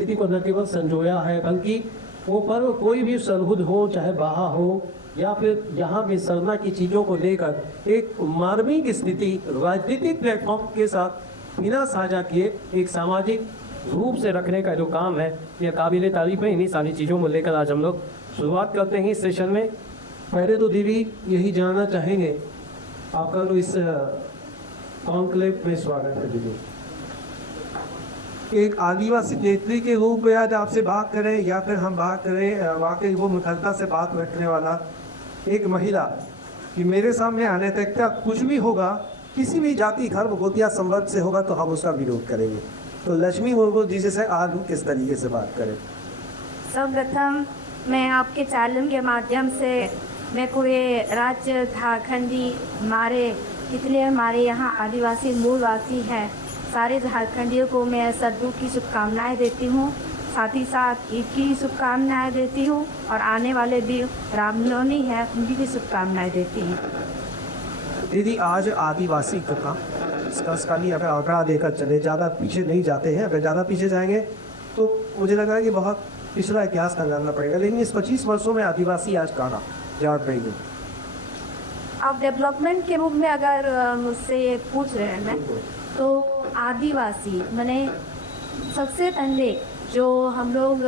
स्थिति को न केवल संजोया है, बल्कि वो पर्व कोई भी सरहुद हो, चाहे बाहा हो या फिर यहाँ भी सरना की चीज़ों को लेकर एक मार्मिक स्थिति राजनीतिक प्लेटफॉर्म के साथ बिना साझा किए एक सामाजिक रूप से रखने का जो काम है, यह काबिल तारीफ है। इन्हीं सारी चीज़ों को लेकर आज हम लोग शुरुआत करते हैं इस सेशन में। पहले तो दीदी यही जानना चाहेंगे, आपका तो इस कॉन्क्लेव में स्वागत है दीदी। एक आदिवासी नेत्री के रूप में आज आपसे बात करें या फिर हम बात करें वाकई वो मुखरता से बात रखने वाला एक महिला कि मेरे सामने आने तक क्या कुछ भी होगा, किसी भी जाति धर्म गोतिया संवर्ग से होगा तो हम उसका विरोध करेंगे। तो लक्ष्मी मुर्मू जी से आज हम किस तरीके से बात करें? सर्वप्रथम मैं आपके चैनल के माध्यम से मैं पूरे राज्य झारखंडी हमारे कितने हमारे यहाँ आदिवासी मूलवासी हैं सारे झारखंडियों को मैं सद्गुरु की शुभकामनाएं देती हूँ, साथ ही साथ ईद की शुभकामनाएं देती हूँ और आने वाले दिन रामनवमी है उनकी भी शुभकामनाएं देती हूँ। दीदी आज आदिवासी का इसका नहीं अगर आंकड़ा देकर चले, ज़्यादा पीछे नहीं जाते हैं, अगर ज़्यादा पीछे जाएंगे तो मुझे लग रहा है कि बहुत पिछड़ा इतिहास का जानना पड़ेगा, लेकिन इस 25 वर्षों में आदिवासी आज कहाँ जा रही है? आप डेवलपमेंट के रूप में अगर मुझसे पूछ रहे हैं तो आदिवासी मैंने सबसे पहले जो हम लोग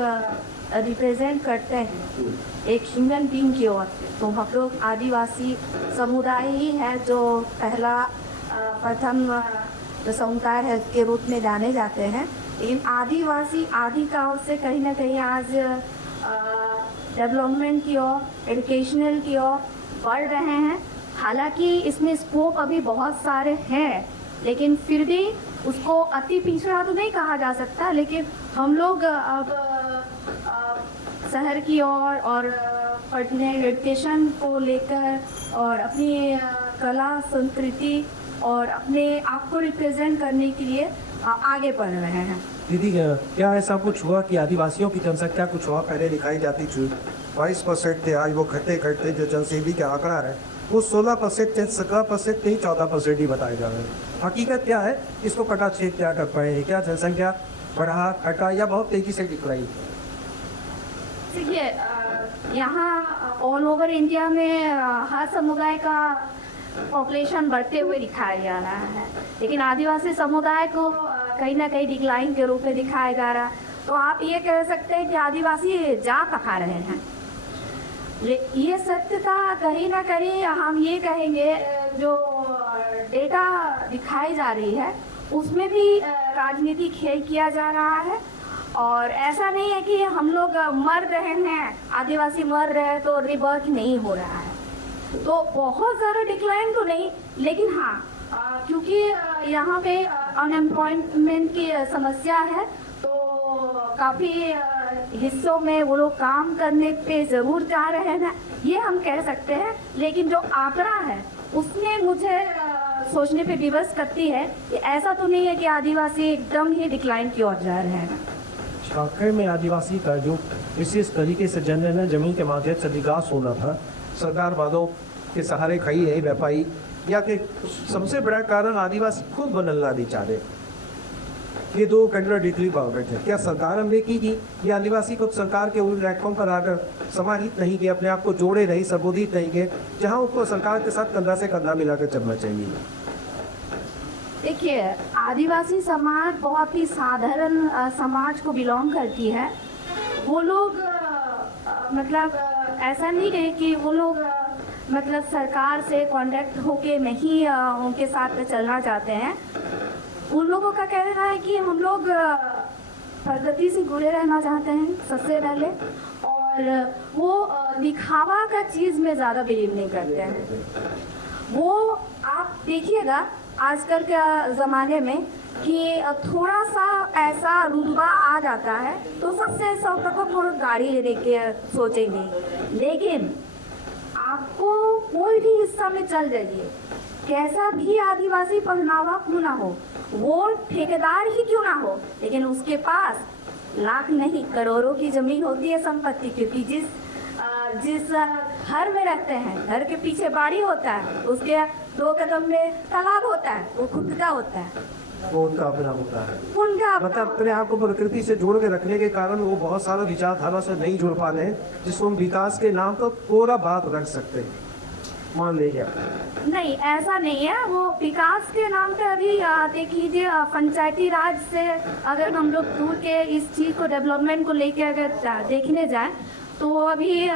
रिप्रेजेंट करते हैं एक ह्यूमन बीइंग की ओर, तो हम लोग आदिवासी समुदाय ही है जो पहला प्रथम जो समुदाय है के रूप में जाने जाते हैं। लेकिन आदिवासी आदि काल से कहीं ना कहीं आज डेवलपमेंट की ओर, एजुकेशनल की ओर बढ़ रहे हैं। हालांकि इसमें स्कोप अभी बहुत सारे हैं, लेकिन फिर भी उसको अति पिछड़ा तो नहीं कहा जा सकता। लेकिन हम लोग अब शहर की ओर और पढ़ने एजुकेशन को लेकर और अपनी कला संस्कृति और अपने आप को रिप्रेजेंट करने के लिए आगे बढ़ रहे हैं। दीदी क्या ऐसा कुछ हुआ कि आदिवासियों की जनसंख्या कुछ हुआ पहले दिखाई जाती थी 22% थे, आज वो घटते घटते जो जनसेवी का आंकड़ा है वो 16% थे, 17% नहीं 14% ही बताए जा रहे हैं। हकीकत क्या है, इसको कटाक्षेप क्या कर पाए? क्या जनसंख्या बढ़ा घटा या बहुत तेजी से दिख रही? देखिए यहाँ ऑल ओवर इंडिया में हर समुदाय का पॉपुलेशन बढ़ते हुए दिखाया जा रहा है, लेकिन आदिवासी समुदाय को कहीं ना कहीं डिक्लाइन के रूप में दिखाया जा रहा है। तो आप ये कह सकते हैं कि आदिवासी जा कहाँ रहे हैं। ये सत्यता कहीं ना कहीं हम ये कहेंगे जो डेटा दिखाई जा रही है उसमें भी राजनीति खेल किया जा रहा है। और ऐसा नहीं है कि हम लोग मर रहे हैं, आदिवासी मर रहे हैं तो रिबर्थ नहीं हो रहा है। तो बहुत ज़्यादा डिक्लाइन तो नहीं, लेकिन हाँ क्योंकि यहाँ पे अनएम्प्लॉयमेंट की समस्या है तो काफ़ी हिस्सों में वो लोग काम करने पे ज़रूर जा रहे हैं, ये हम कह सकते हैं। लेकिन जो आंकड़ा है उसमें मुझे सोचने पे विवश करती है कि ऐसा तो नहीं है कि आदिवासी एकदम ही डिक्लाइन की ओर जा रहे हैं। झारखंड में आदिवासी का जो विशेष तरीके से जनगणना जमीन के माध्यम से विकास होना था, सरकार वालों के सहारे खड़ी है व्यापारी, या कि सबसे बड़ा कारण आदिवासी खुद बदलना नहीं चाह रहे। ये दो कंट्राडिक्टरी बात है। क्या सरकार हमने की थी या आदिवासी को सरकार के उन प्लेटफॉर्म पर आकर समाहित नहीं किए, अपने आप को जोड़े नहीं, संबोधित नहीं किए, जहाँ उसको सरकार के साथ कंधा से कंधा मिलाकर चलना चाहिए? देखिए आदिवासी समाज बहुत ही साधारण समाज को बिलोंग करती है। वो लोग मतलब ऐसा नहीं है कि वो लोग मतलब सरकार से कॉन्टेक्ट होके नहीं उनके साथ चलना चाहते हैं। उन लोगों का कहना है कि हम लोग प्रगति से जुड़े रहना चाहते हैं सबसे पहले, और वो दिखावा का चीज़ में ज़्यादा बिलीव नहीं करते हैं। वो आप देखिएगा आजकल के ज़माने में कि थोड़ा सा ऐसा रुतबा आ जाता है तो सबसे सब तक को थोड़ा गाड़ी लेने के सोचेंगे, लेकिन आपको कोई भी हिस्सा में चल जाइए, कैसा भी आदिवासी पहनावा क्यों ना हो, वो ठेकेदार ही क्यों ना हो, लेकिन उसके पास लाख नहीं करोड़ों की जमीन होती है संपत्ति। क्योंकि जिस घर में रहते हैं, घर के पीछे बाड़ी होता है, उसके 2 कदम में तालाब होता है, वो खुद का होता है। वो उनका अपना होता है। उनका मतलब अपने आप को प्रकृति से जोड़ के रखने के कारण वो बहुत सारा विचारधारा से नहीं जुड़ पाते हैं, जिसको हम विकास के नाम पर पूरा बात रख सकते हैं, मान लीजिए। नहीं, ऐसा नहीं है। वो विकास के नाम पे अभी देख लीजिए, पंचायती राज से अगर हम लोग दूर के इस चीज़ को, डेवलपमेंट को लेके अगर देखने जाए तो अभी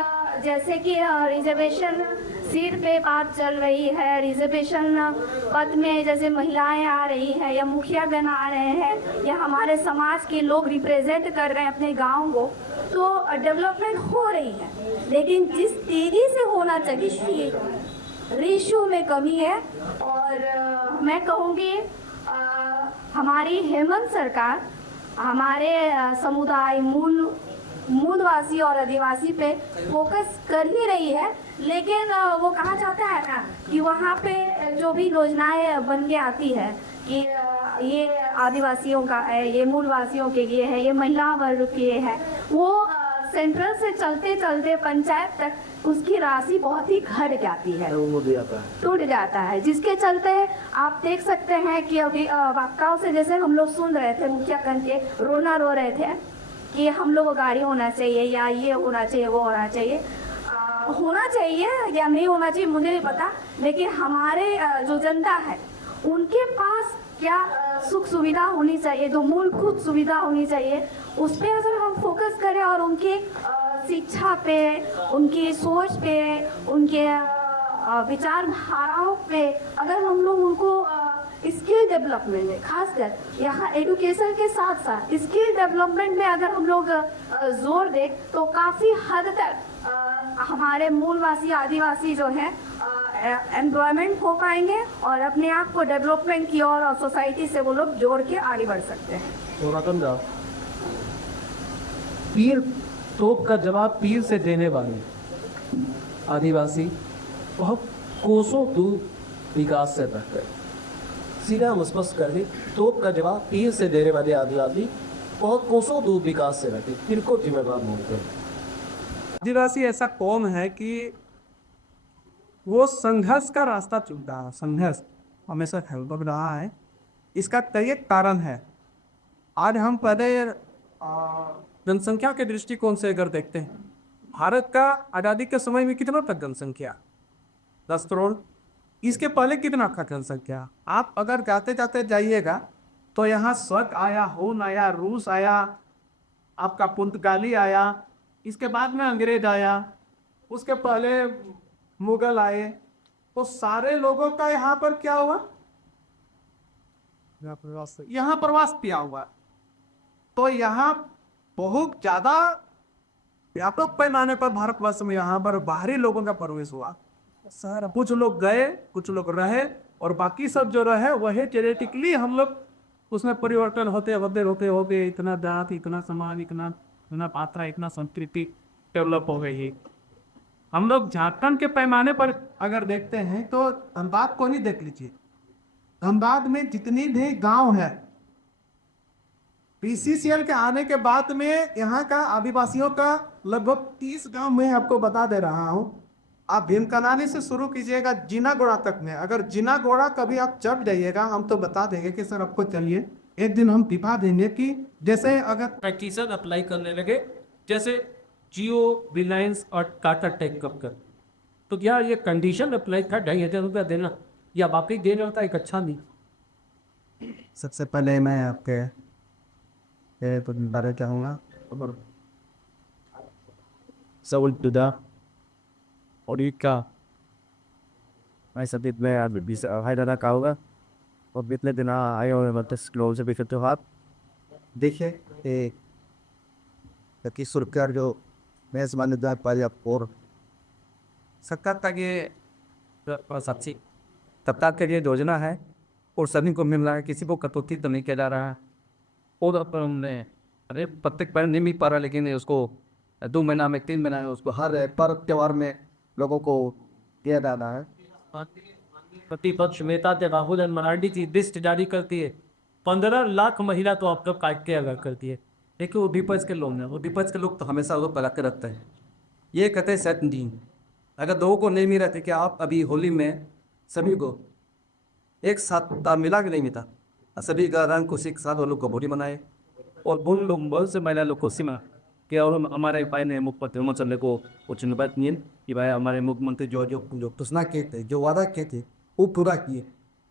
जैसे कि रिजर्वेशन सीट पे बात चल रही है, रिजर्वेशन पद में जैसे महिलाएं आ रही है या मुखियागण आ रहे हैं या हमारे समाज के लोग रिप्रेजेंट कर रहे हैं अपने गाँव को, तो डेवलपमेंट हो रही है। लेकिन जिस तेज़ी से होना चाहिए, रेशियो में कमी है। और मैं कहूँगी हमारी हेमंत सरकार हमारे समुदाय मूलवासी और आदिवासी पे फोकस कर ही रही है, लेकिन वो कहा जाता है ना कि वहाँ पे जो भी योजनाएं बन के आती है कि ये आदिवासियों का है, ये मूलवासियों के लिए है, ये महिला वर्ग के है, वो सेंट्रल से चलते चलते पंचायत तक उसकी राशि बहुत ही घट जाती है, टूट जाता है। जिसके चलते आप देख सकते हैं कि अभी वाक्काओं से जैसे हम लोग सुन रहे थे, मुखिया कन के रोना रो रहे थे कि हम लोग को गाड़ी होना चाहिए या ये होना चाहिए, वो होना चाहिए। होना चाहिए या नहीं होना चाहिए मुझे नहीं पता, लेकिन हमारे जो जनता है उनके पास क्या सुख सुविधा होनी चाहिए, जो मूलभूत सुविधा होनी चाहिए, उस पर अगर हम फोकस करें और उनके शिक्षा पे, उनकी सोच पे, उनके विचारधाराओं पे अगर हम लोग उनको स्किल डेवलपमेंट में, खासकर यहाँ एजुकेशन के साथ साथ स्किल डेवलपमेंट में अगर हम लोग जोर दें तो काफ़ी हद तक हमारे मूलवासी आदिवासी जो है एम्प्लॉयमेंट हो पाएंगे और अपने आप को डेवलपमेंट की और सोसाइटी से वो लोग जोड़ के आगे बढ़ सकते हैं। पीर तोप का जवाब पीर से देने वाले आदिवासी बहुत कोसों दूर विकास से रह गए। सीधा हम स्पष्ट कर दें, तोप का जवाब पीर से देने वाले आदिवासी बहुत कोसों दूर विकास से रहते, पीर को जिम्मेदार मानते हैं। आदिवासी ऐसा कौम है कि वो संघर्ष का रास्ता चुनता है, संघर्ष हमेशा हेल्प रहा है। इसका कई कारण है। आज हम पहले जनसंख्या के दृष्टिकोण से अगर देखते हैं, भारत का आज़ादी के समय में कितना था जनसंख्या? 10 करोड़। इसके पहले कितना था जनसंख्या? आप अगर जाते जाते जाइएगा तो यहाँ शक आया, हुन आया, रूस आया, आपका पुर्तगाली आया, इसके बाद में अंग्रेज आया, उसके पहले मुगल आए। तो सारे लोगों का यहाँ पर क्या हुआ? यहाँ प्रवास किया हुआ। तो यहाँ बहुत ज़्यादा व्यापक पैमाने पर भारतवर्ष में यहाँ पर बाहरी लोगों का प्रवेश हुआ। सर कुछ लोग गए, कुछ लोग रहे, और बाकी सब जो रहे वह जेनेटिकली हम लोग उसमें परिवर्तन होते होते होते होते इतना जात, इतना समाज, इतना पात्रा, इतना संस्कृति डेवलप हो गई है। हम लोग झारखंड के पैमाने पर अगर देखते हैं तो धनबाद को ही देख लीजिए। धनबाद में जितनी भी गांव है, PCCL के आने के बाद में यहाँ का आदिवासियों का लगभग 30 गांव में आपको बता दे रहा हूँ। आप भीमकलानी से शुरू कीजिएगा जिनागोड़ा तक में। अगर जिनागोड़ा कभी आप चढ़ जाइएगा, हम तो बता देंगे कि सर आपको चलिए, एक दिन हम दिखा देंगे कि जैसे अगर प्रैक्टिसर अप्लाई करने लगे, जैसे जियो, रिलायंस और टाटा टेक कर, तो क्या ये कंडीशन अप्लाई था 2,500 रुपया देना, या वाकई दे रहा था एक अच्छा नहीं? सबसे पहले मैं आपके बारे चाहूँगा Saul Duda Orika मैं सभी में आज भी हाई दादा कहूँगा और बीतने दिन आए और मतलब क्लोज भी करते हो आप देखिए कि सरकार जो मेजबान जाए पारी और सरकार का ये साक्षी तब तक के लिए योजना है और सभी को मिल रहा है, किसी को कटौती तो नहीं किया जा रहा है। और पर हमने अरे प्रत्येक पैर नहीं मिल पा रहा, लेकिन उसको 2 महीना में 3 महीना में उसको हर पर्व त्यौहार में लोगों को दिया जाना है। प्रतिपक्ष नेता राहुल मराठी की लिस्ट जारी करती है, 15 लाख महिला तो आप लोग काट के अगर करती है। देखिए वो विपक्ष के लोग हैं, वो विपक्ष के लोग तो हमेशा वो पलट के रखते हैं। ये कहते हैं सेट नहीं, अगर 2 को नहीं मिल रहे थे कि आप अभी होली में सभी को एक साथ मिला कि नहीं मिला, सभी का रंग खुशी के साथ वो लोग कबूरी मनाए और बहुत से महिला लोग खुशी मना कि और हमारे भाई ने मुख्यमंत्री हेमंत सोरेन को कुछ बात नहीं कि भाई हमारे मुख्यमंत्री जो घोषणा किए थे जो वादा किए थे वो पूरा किए।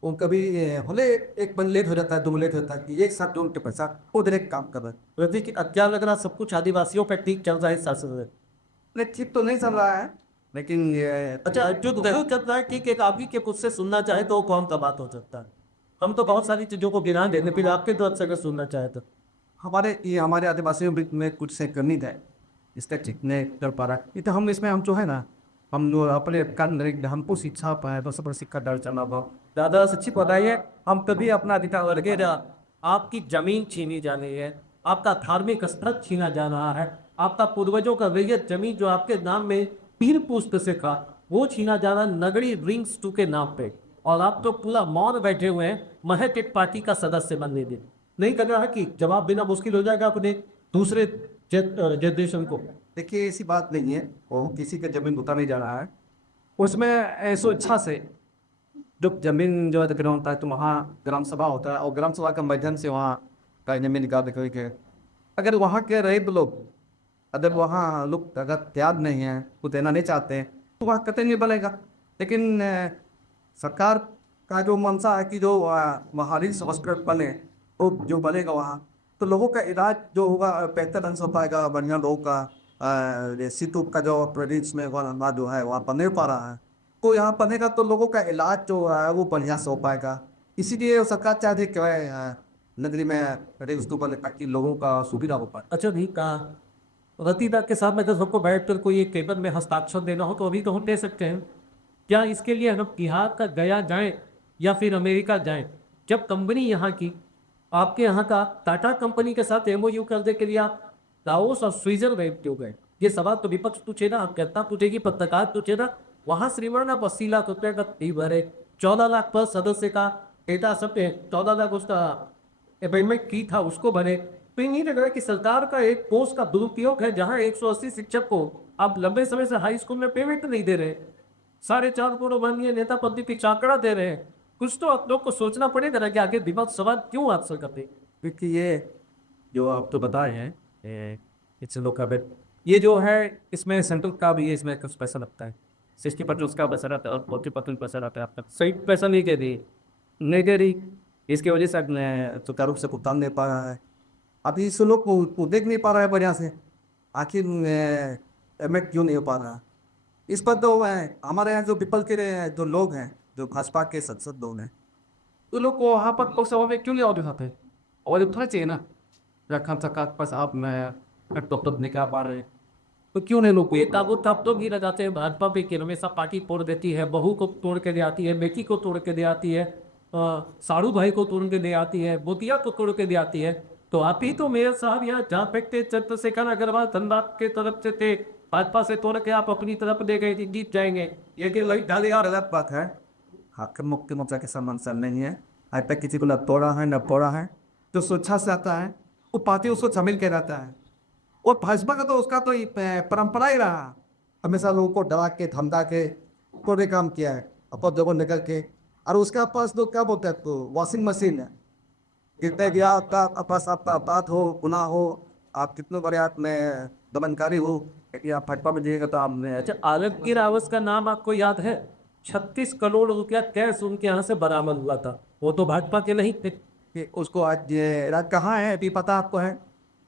वो कभी भले एक बन लेट हो जाता है 2 लेट हो जाता है कि एक साथ 2 के पैसा वो डायरेक्ट काम कर रहा है। वैसे कि अब क्या लग रहा सब कुछ आदिवासियों पे ठीक चल रहा है शासन में? नहीं ठीक तो नहीं चल रहा है लेकिन ये अच्छा, जो नहीं चल रहा है ठीक है, आप ही के खुद से सुनना चाहे तो कौन सा बात हो सकता है? हम तो बहुत सारी चीजों को गिना देने, फिर आपके तरफ से अगर सुनना चाहे तो। हमारे आदिवासियों में कुछ से करनी है इसका ठीक नहीं कर पा रहा ये तो हम इसमें हम जो है ना हम जो अपने हमको शिक्षा पाए बस पर शिक्षा डर चला बहुत दादा सच्ची बताइए, हम कभी अपना अधिकार लगे आपकी जमीन छीनी जा रही है, आपका धार्मिक स्थल छीना जा रहा है, आपका पूर्वजों का रैयत जमीन जो आपके नाम में पीर पुस्त से था वो छीना जा रहा नगड़ी रिंग्स 2 के नाम पे, और आप तो पूरा मौन बैठे हुए हैं महज एक पार्टी का सदस्य बनने दे नहीं कर रहा कि जवाब देना मुश्किल हो जाएगा अपने दूसरे जनरेशन को। देखिए ऐसी बात नहीं है वो किसी का जमीन उतार नहीं जा रहा है उसमें ऐसो इच्छा से जो जमीन जो है ग्राम होता है तो वहाँ ग्राम सभा होता है और ग्राम सभा के माध्यम से वहाँ का जमीन निकाल के अगर वहाँ के रहे लोग अगर वहाँ लोग अगर तैयार नहीं है वो देना नहीं चाहते हैं तो वहाँ कतई नहीं बनेगा। लेकिन सरकार का जो मंशा है कि जो वहाँ रिम्स हॉस्पिटल बने वो जो बनेगा वहाँ तो लोगों का इलाज जो होगा बेहतर ढंग से हो पाएगा। बढ़िया लोगों का सीटों का जो प्रदेश में वहाँ जो है वहाँ पर नहीं पा रहा है तो यहाँ बनेगा तो लोगों का इलाज जो है वो बढ़िया से हो पाएगा। इसीलिए सरकार चाहती कि नगरी में रिम्स तो बने ताकि लोगों का सुविधा हो पाए। अच्छा ठीक कहा, रतीदा के साथ में तो सबको बैठ कर कोई एक पेपर में हस्ताक्षर देना हो तो अभी तो हम दे सकते हैं। क्या इसके लिए हम बिहार का गया जाएं या फिर अमेरिका जाएं? जब कंपनी यहाँ की आपके यहाँ का टाटा कंपनी के साथ MOU करने के लिए आप लाओस और स्विट्जरलैंड क्यों गए? ये सवाल तो विपक्ष पूछे ना, जनता पूछेगी, पत्रकार पूछे ना। वहाँ श्रीमान आप 80 लाख रुपये का फी भरे, 14 लाख पर सदस्य का डेटा सब 14 लाख उसका अपॉइंटमेंट की था उसको भरे। तो ये नहीं लग रहा कि सरकार का एक पोस्ट का दुरुपयोग है जहाँ 180 शिक्षक को आप लंबे समय से हाई स्कूल में पेमेंट नहीं दे रहे, 4.5 करोड़ माननीय नेता पद्धति आंकड़ा दे रहे हैं। कुछ तो आप लोग को सोचना पड़ेगा ना कि आगे विपक्ष सवाल क्यों आंसर करते। क्योंकि ये जो आप तो बताए हैं इट्स लोग का बेट ये जो है इसमें सेंट्रल का भी इसमें कुछ पैसा लगता है 60% उसका पैसा रहता है और 40% पैसा रहता है आपका सही पैसा नहीं दे रही इसकी वजह से सुचारू रूप से भुगतान नहीं पा रहा है। अभी इस लोग को देख नहीं पा रहा है बढ़िया से आखिर एमएड क्यों नहीं हो पा रहा। इस पर तो हमारे यहाँ जो पीपल के जो लोग हैं जो भाजपा के संसद लोग हैं तो लोग को वहाँ पर लोकसभा में क्यों नहीं और दिखाते और उठना चाहिए ना रखा सरकार के पास आप टॉप नहीं कर पा रहे तो क्यों नहीं लोग ये ताबूत तब तो भी लगाते हैं भाजपा पे कि हमेशा पार्टी तोड़ देती है, बहू को तोड़ के दे आती है, बेटी को तोड़ के दे आती है, साड़ू भाई को तोड़ के दे आती है, बोतिया को तोड़ के दे आती है। तो आप ही तो मेयर साहब यहाँ जहाँ फेंकते चंद्रशेखर अग्रवाल धनबाद के तरफ से थे, भाजपा से तोड़ के आप अपनी तरफ दे गए जीत जाएंगे। ये कि लई डाली और अलग बात है। हाकिम मुक्ति मोर्चा के समान सर नहीं है आज तक किसी को न तोड़ा है न फोड़ा है। जो सोचा से आता है वो पार्टी उसको शामिल कर रहता है और भाजपा का तो उसका तो परंपरा ही रहा हमेशा लोगों को डरा के धमका के पूरे काम किया है अपने जगह निकल के। और उसके पास लोग क्या बोलते हैं तो वॉशिंग मशीन है कितने भी आपका पास आपका बात हो गुनाह हो आप कितने बड़े आप में दमनकारी हो कि आप भाजपा में जाइएगा तो आपने। अच्छा, आलमगीर रावत का नाम आपको याद है? 36 करोड़ रुपया कैश उनके यहाँ से बरामद हुआ था, वो तो भाजपा के नहीं थे। कि उसको आज कहाँ है अभी पता आपको है?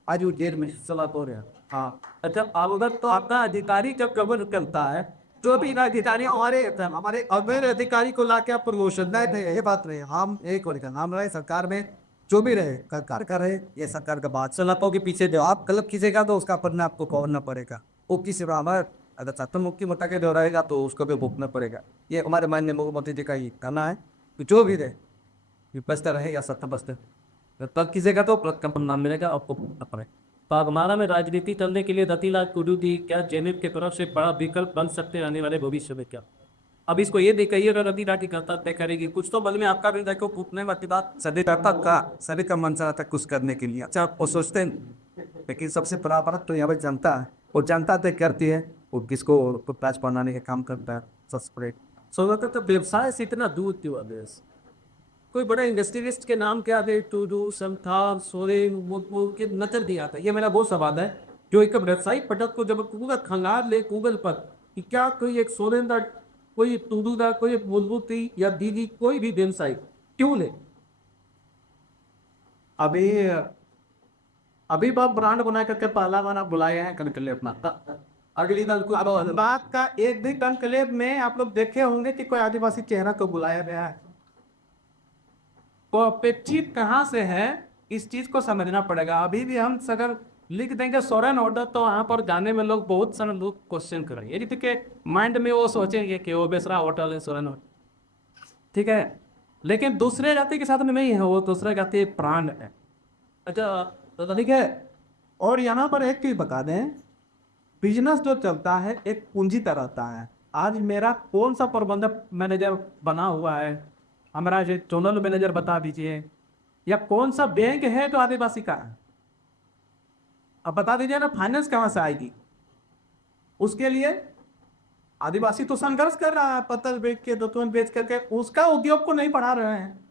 आज वो जेल में चला तो रहा। हाँ अच्छा, अवगत तो आपका अधिकारी जब कवर करता है तो अभी अधिकारी हमारे अवैध अधिकारी को ला के आप प्रमोशन नहीं थे ये बात नहीं हम एक को लेकर हम रहे सरकार में जो भी रहे सरकार का रहे ये सरकार का बात सलापों के पीछे जो आप गलत खींचेगा तो उसका पढ़ना आपको कहना पड़ेगा। वो किसी हमारे अगर सत्ता मुक्ति मोटा के दोहराएगा तो उसको भी भुगतना पड़ेगा। ये हमारे माननीय मुख्यमंत्री जी का ही कहना है कि जो भी रहे बचता रहे या सत्ता बचता तब खींचेगा तो कंपनी नाम मिलेगा आपको अपने। पागमारा में राजनीति चलने के लिए रतीलाल कुडूदी क्या जेनेव की तरफ से बड़ा विकल्प बन सकते हैं आने वाले भविष्य में? क्या अब इसको ये देखिए अगर रतीलाल की करता तय करेगी कुछ तो बल में आपका भी देखो पूछने वाली बात सभी का मन चाहता कुछ करने के लिए। अच्छा वो सोचते हैं लेकिन सबसे बड़ा फर्क तो यहाँ पर जनता है वो जनता तय करती है वो किसको पैच बनाने का काम करता है। तो व्यवसाय से इतना दूर क्यों देश? कोई बड़ा इंडस्ट्रियलिस्ट के नाम क्या थे, टूडू, समथार, सोरेन, मुतमुल के नजर दिया था। ये मेरा वो सवाल है जो एक व्यवसायिक पटक को जब गूगल खंगार ले गूगल पर कि क्या कोई एक सोरेन दा, कोई टूडू दा, कोई मुलमुल थी या दीदी, कोई भी व्यवसायिक क्यों ले। अभी अभी बाप ब्रांड बना करके पहला गाना बुलाए हैं कनकलेब में। अगली बार अब बात का एक भी कनकलेब में आप लोग देखे होंगे कि कोई आदिवासी चेहरा को बुलाया गया है। तो अपेक्षित कहाँ से है इस चीज को समझना पड़ेगा। अभी भी हम अगर लिख देंगे सोरेन ऑर्डर तो वहाँ पर जाने में लोग बहुत सारे लोग क्वेश्चन करेंगे, यदि के माइंड में वो सोचेंगे कि वो बेसरा होटल है सोरेन होटल, ठीक है। लेकिन दूसरे जाति के साथ में नहीं है, वो दूसरे जाति प्राण है। अच्छा तो ठीक है। और यहाँ पर एक चीज बता दें, बिजनेस जो चलता है एक पूंजी तरह रहता है। आज मेरा कौन सा प्रबंधक मैनेजर बना हुआ है, हमारा जो जोनल मैनेजर बता दीजिए, या कौन सा बैंक है जो आदिवासी का है, अब बता दीजिए ना। फाइनेंस कहाँ से आएगी? उसके लिए आदिवासी तो संघर्ष कर रहा है, पत्थर बेच के, दतवन बेच करके, उसका उद्योग को नहीं बढ़ा रहे हैं।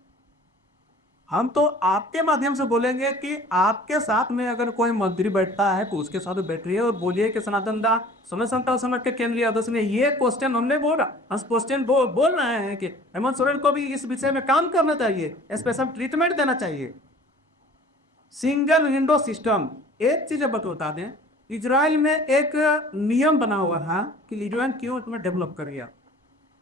हम तो आपके माध्यम से बोलेंगे कि आपके साथ में अगर कोई मंत्री बैठता है तो उसके साथ बैठिए और बोलिए कि सनातन दा समय संताल समाज के केंद्रीय अध्यक्ष ने ये क्वेश्चन हमने बोला, हम क्वेश्चन बोल रहे हैं कि हेमंत सोरेन को भी इस विषय में काम करना चाहिए, स्पेशल ट्रीटमेंट देना चाहिए। सिंगल विंडो सिस्टम, एक चीज बता दें, इजराइल में एक नियम बना हुआ था कि इजराइल क्यों इतना डेवलप कर गया।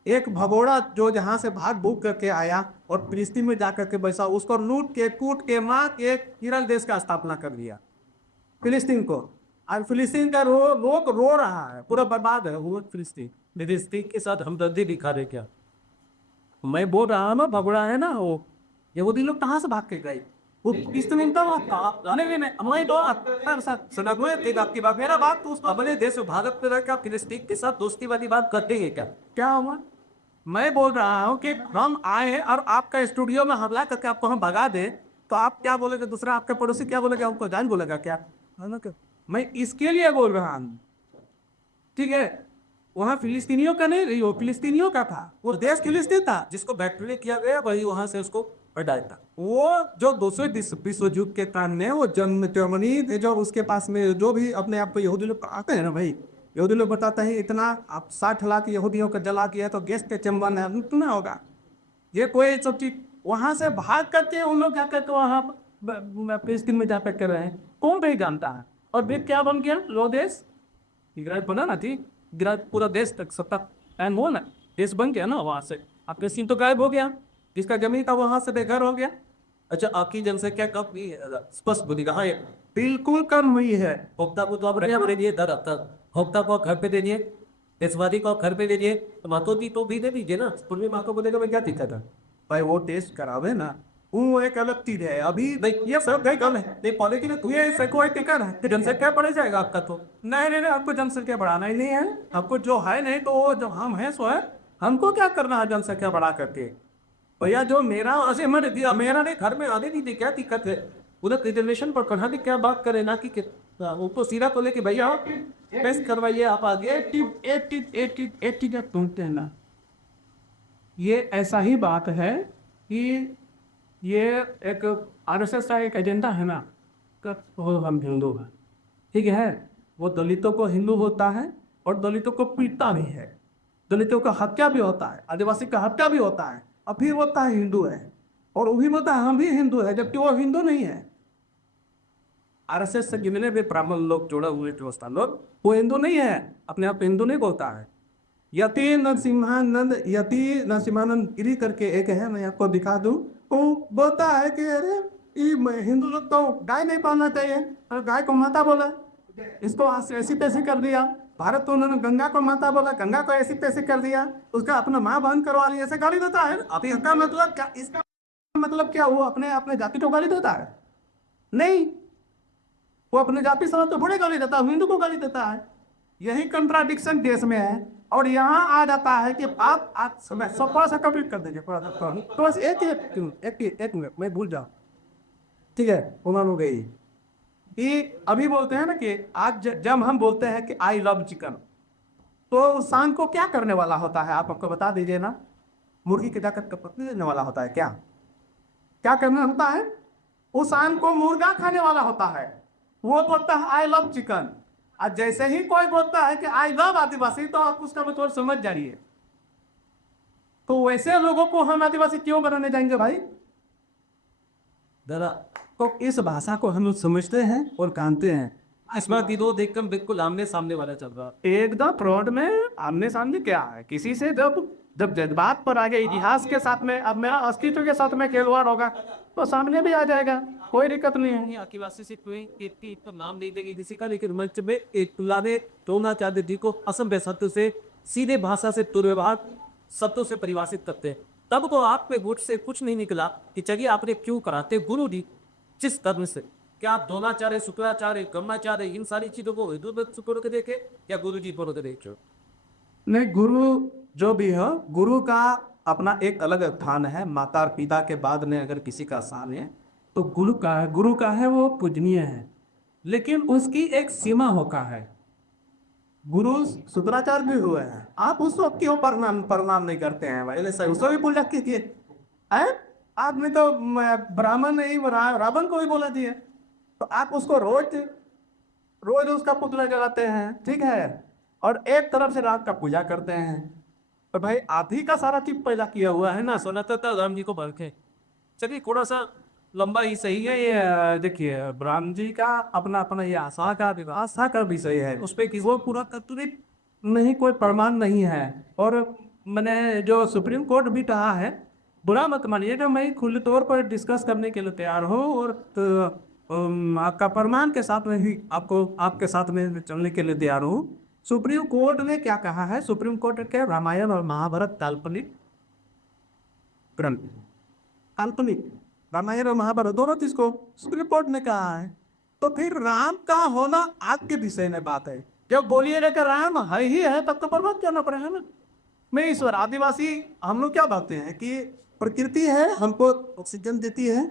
एक भगोड़ा जो जहाँ से भाग भूग करके आया और फिलिस्तीन में जाकर के बैसा, उसको लूट के कूट के मार के इजराइल देश का स्थापना कर दिया फिलिस्तीन को। आज फिलिस्तीन का लोग रो रहा है, पूरा बर्बाद है वो फिलिस्तीन। फिलिस्तीन के साथ हमदर्दी दिखा रहे क्या? मैं बोल रहा हूँ ना, भगोड़ा है ना वो, यहूदी लोग कहाँ से भाग के गए? वो फिलिस्तीन का आपकी बात, मेरा बात तो उसको अपने देश भारत में रहकर फिलिस्तीन के साथ दोस्ती वाली बात करते हैं क्या? क्या हुआ? मैं बोल रहा हूँ कि हम आए और आपका स्टूडियो में हमला करके आपको हम भगा दे तो आप क्या बोलेगे? दूसरा आपके पड़ोसी क्या बोलेगा? आपको जान बोलेगा क्या? है ना? मैं इसके लिए बोल रहा हूँ, ठीक है। वहाँ फिलिस्तीनियों का नहीं, वो फिलिस्तीनियों का था, वो देश फिलिस्तीन था जिसको बैक्टीरिया किया गया वही वहां से उसको हटाया था। वो जो 200 विश्व युद्ध के कारण ने वो जर्मनी जो उसके पास में जो भी अपने आप को यहूदी लोग आते हैं ना भाई, यहूदी लोग बताते हैं इतना आप 60 लाख यहूदियों का जला किया तो गैस के चैम्बर में इतना होगा। ये कोई सब चीज वहां से भाग करके उन लोग जाकर के वहाँ फिलिस्तीन में जाकर कर रहे हैं, कौन भी जानता है। और फिर क्या बन गया? लो देश इजराइल बना ना थी, पूरा देश तक सत्ता एंड वो ना देश बन गया ना, वहां से अब फिलिस्तीन तो गायब हो गया, जिसका जमीन था वहां से बेघर हो गया। अच्छा, आपकी जनसंख्या कब भी स्पष्ट बोली कहाँ है? बिल्कुल कम हुई है। होप्ता को तो आप रहे दीजिए दर तक, होप्ता को आप घर पे दे दिए, देशवादी को आप घर पे दे दिए, तो मातो जी तो भी दे दीजिए ना। पूर्वी माँ को बोलेगा मैं क्या दिक्कत है भाई? वो टेस्ट करावे ना, वो एक अलग चीज है। अभी नहीं, ये सब नहीं गल है, नहीं पॉलिटिक्स में तुझे कोई टिकट है तो जनसंख्या बढ़ जाएगा आपका तो। नहीं, आपको जनसंख्या बढ़ाना ही नहीं है, आपको जो है नहीं तो वो जो हम हैं सो है, हमको क्या करना है जनसंख्या बढ़ा करके? भैया जो मेरा ऐसे मैंने दिया, मेरा नहीं घर में आने दी, क्या दिक्कत है? उधर रिजर्वेशन पर कढ़ा की क्या बात करे ना कि उनको सीधा तो लेके भैया टेस्ट करवाइए आप आगे। एक चीज सुनते हैं ना, ये ऐसा ही बात है कि ये एक आरएसएस का एक एजेंडा है ना, हम हिंदू हैं, ठीक है। वो दलितों को हिंदू होता है और दलितों को पीटता भी है, दलितों का हत्या भी होता है, आदिवासी का हत्या भी होता है, और फिर होता है हिंदू है, और वो भी होता है हम भी हिंदू है, जबकि वो हिंदू नहीं है। आरएसएस से जितने भी ब्राह्मण लोग जुड़े हुए व्यवस्था लोग, वो हिंदू नहीं है, अपने आप हिंदू नहीं बोलता है। यति नरसिम्हानंद गिरी करके एक है, मैं आपको दिखा दूं, वो बोलता है कि अरे ये हिंदू लोग तो गाय नहीं पालना चाहिए, और गाय को माता बोला, इसको ऐसी तैसी कर दिया। भारत तो उन्होंने गंगा को माता बोला, गंगा को ऐसी तैसी कर दिया, उसका अपना माँ बहन करवा लिया, ऐसे गाली देता है। अभी इसका मतलब क्या? इसका मतलब क्या? वो अपने जाति को गाली देता है? नहीं, वो अपने जाति समाज तो बड़े गाली देता है, हिंदू को गाली देता है। यही कंट्राडिक्शन देश में है। और यहाँ आ जाता है कि आप थोड़ा सा कंप्लीट कर दीजिए, तो बस एक मिनट मैं भूल जाऊँ, ठीक है। उन्होंने हो गई कि अभी बोलते हैं ना कि आज जब हम बोलते हैं कि आई लव चिकन, तो शाम को क्या करने वाला होता है? आप हमको बता दीजिए ना। मुर्गी के जाकर का पत्नी देने वाला होता है क्या? क्या करना होता है, उस आम को मुर्गा खाने वाला होता है, वो बोलता है आई लव चिकन। और जैसे ही कोई बोलता है कि आई लव आदिवासी, तो आप उसका मतलब समझ जाइए। तो वैसे लोगों को हम आदिवासी क्यों बनाने जाएंगे भाई? दादा, तो इस भाषा को हम लोग समझते हैं और जानते हैं। इसमें दो देखकर बिल्कुल आमने सामने वाला चल रहा। एकदम फ्रॉड में आमने सामने क्या है, किसी से जब जब जज्बात पर आगे इतिहास के साथ में, अब मेरा अस्तित्व के साथ में खिलवाड़ होगा तो सामने भी आ जाएगा, कोई दिक्कत नहीं है। आदिवासी से कोई एक तो नाम नहीं देगी किसी का, लेकिन मंच में एक पुराने द्रोणाचार्य जी को असम शब्द से सीधे भाषा से दुर्व्यवहार शब्दों से परिभाषित करते हैं। तब तो आपके वोट से कुछ नहीं निकला कि चलिए आपने क्यों कराते गुरु जी जिस धर्म से, क्या आप द्रोणाचार्य, शुक्राचार्य, ब्रह्माचार्य इन सारी चीजों को हिंदू के देखे या गुरु जी पर देखे? नहीं, गुरु जो भी हो, गुरु का अपना एक अलग स्थान है। माता और पिता के बाद में अगर किसी का स्थान है तो गुरु का है। गुरु का है वो पूजनीय है, लेकिन उसकी एक सीमा होता है। गुरु शुक्राचार्य भी हुए हैं, आप उसको क्यों प्रणाम नहीं करते हैं भाई? ऐसा उसको भी पूजा कीजिए। आपने तो ब्राह्मण नहीं, रावण को भी बोला दिए, तो आप उसको रोज रोज उसका पुतला जलाते हैं, ठीक है, और एक तरफ से रात का पूजा करते हैं। और भाई आप ही का सारा चीज पैदा किया हुआ है ना। सनातन राम जी को बरखे। चलिए थोड़ा सा लंबा ही सही है ये देखिए, राम जी का अपना अपना ये आस्था का विषय है, उस पर वो पूरा तत्वित नहीं, कोई प्रमाण नहीं है। और मैंने जो सुप्रीम कोर्ट भी कहा है, बुरा मत मानिएगा, मैं खुले तौर पर डिस्कस करने के लिए तैयार हूँ, और आपका प्रमाण के साथ में ही आपके साथ में चलने के लिए तैयार हूँ। सुप्रीम कोर्ट ने क्या कहा है? सुप्रीम कोर्ट के रामायण और महाभारत काल्पनिक ग्रंथ, काल्पनिक रामायण और महाभारत दोनों चीज को सुप्रीम कोर्ट ने कहा है। तो फिर राम का होना आपके विषय में बात है। जब बोलिएगा कि राम है ही है, तब तो बर्बाद करना पड़ेगा ना। मैं ईश्वर, आदिवासी हम लोग क्या भावते हैं कि प्रकृति है, हमको ऑक्सीजन देती है,